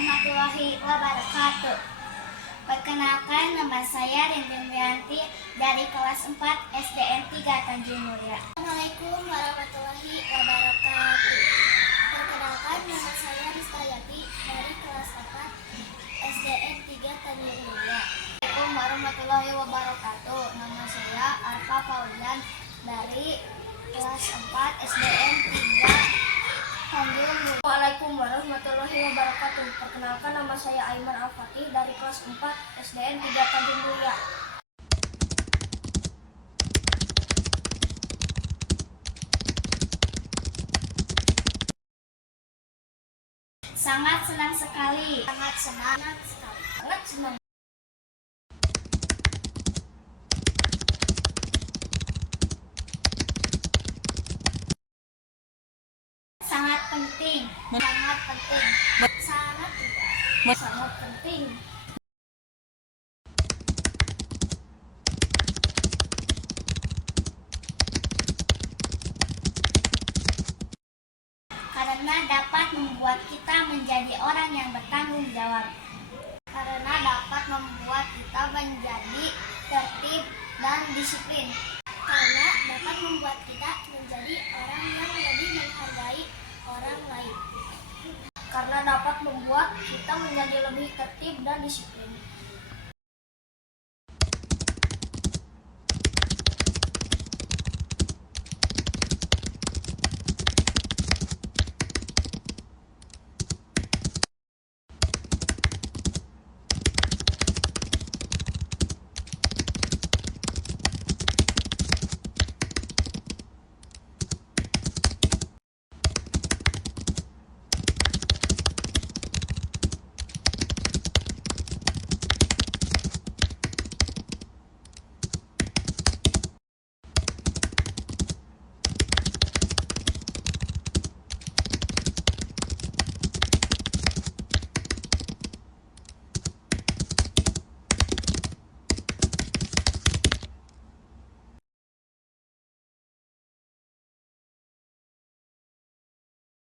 warahmatullahi wabarakatuh. Perkenalkan, nama saya Rintin Rianti dari kelas 4 SDN 3 Tanjung Mulia. Assalamualaikum warahmatullahi wabarakatuh. Perkenalkan, nama saya Ristayati dari kelas 4 SDN 3 Tanjung Mulia. Assalamualaikum warahmatullahi wabarakatuh. Nama saya Arfa Paulian dari kelas 4 SDN 3 Assalamualaikum warahmatullahi wabarakatuh. Perkenalkan, nama saya Aiman Al-Fatih dari kelas 4 SDN 3 Tanjung Mulia. Sangat senang sekali. Sangat senang sekali. Sangat senang. Sangat penting. Sangat penting. Sangat penting. Karena dapat membuat kita menjadi orang yang bertanggung jawab. Karena dapat membuat kita menjadi tertib dan disiplin. Karena dapat membuat kita menjadi orang yang lebih menghargai orang lain. Karena dapat membuat kita menjadi lebih tertib dan disiplin.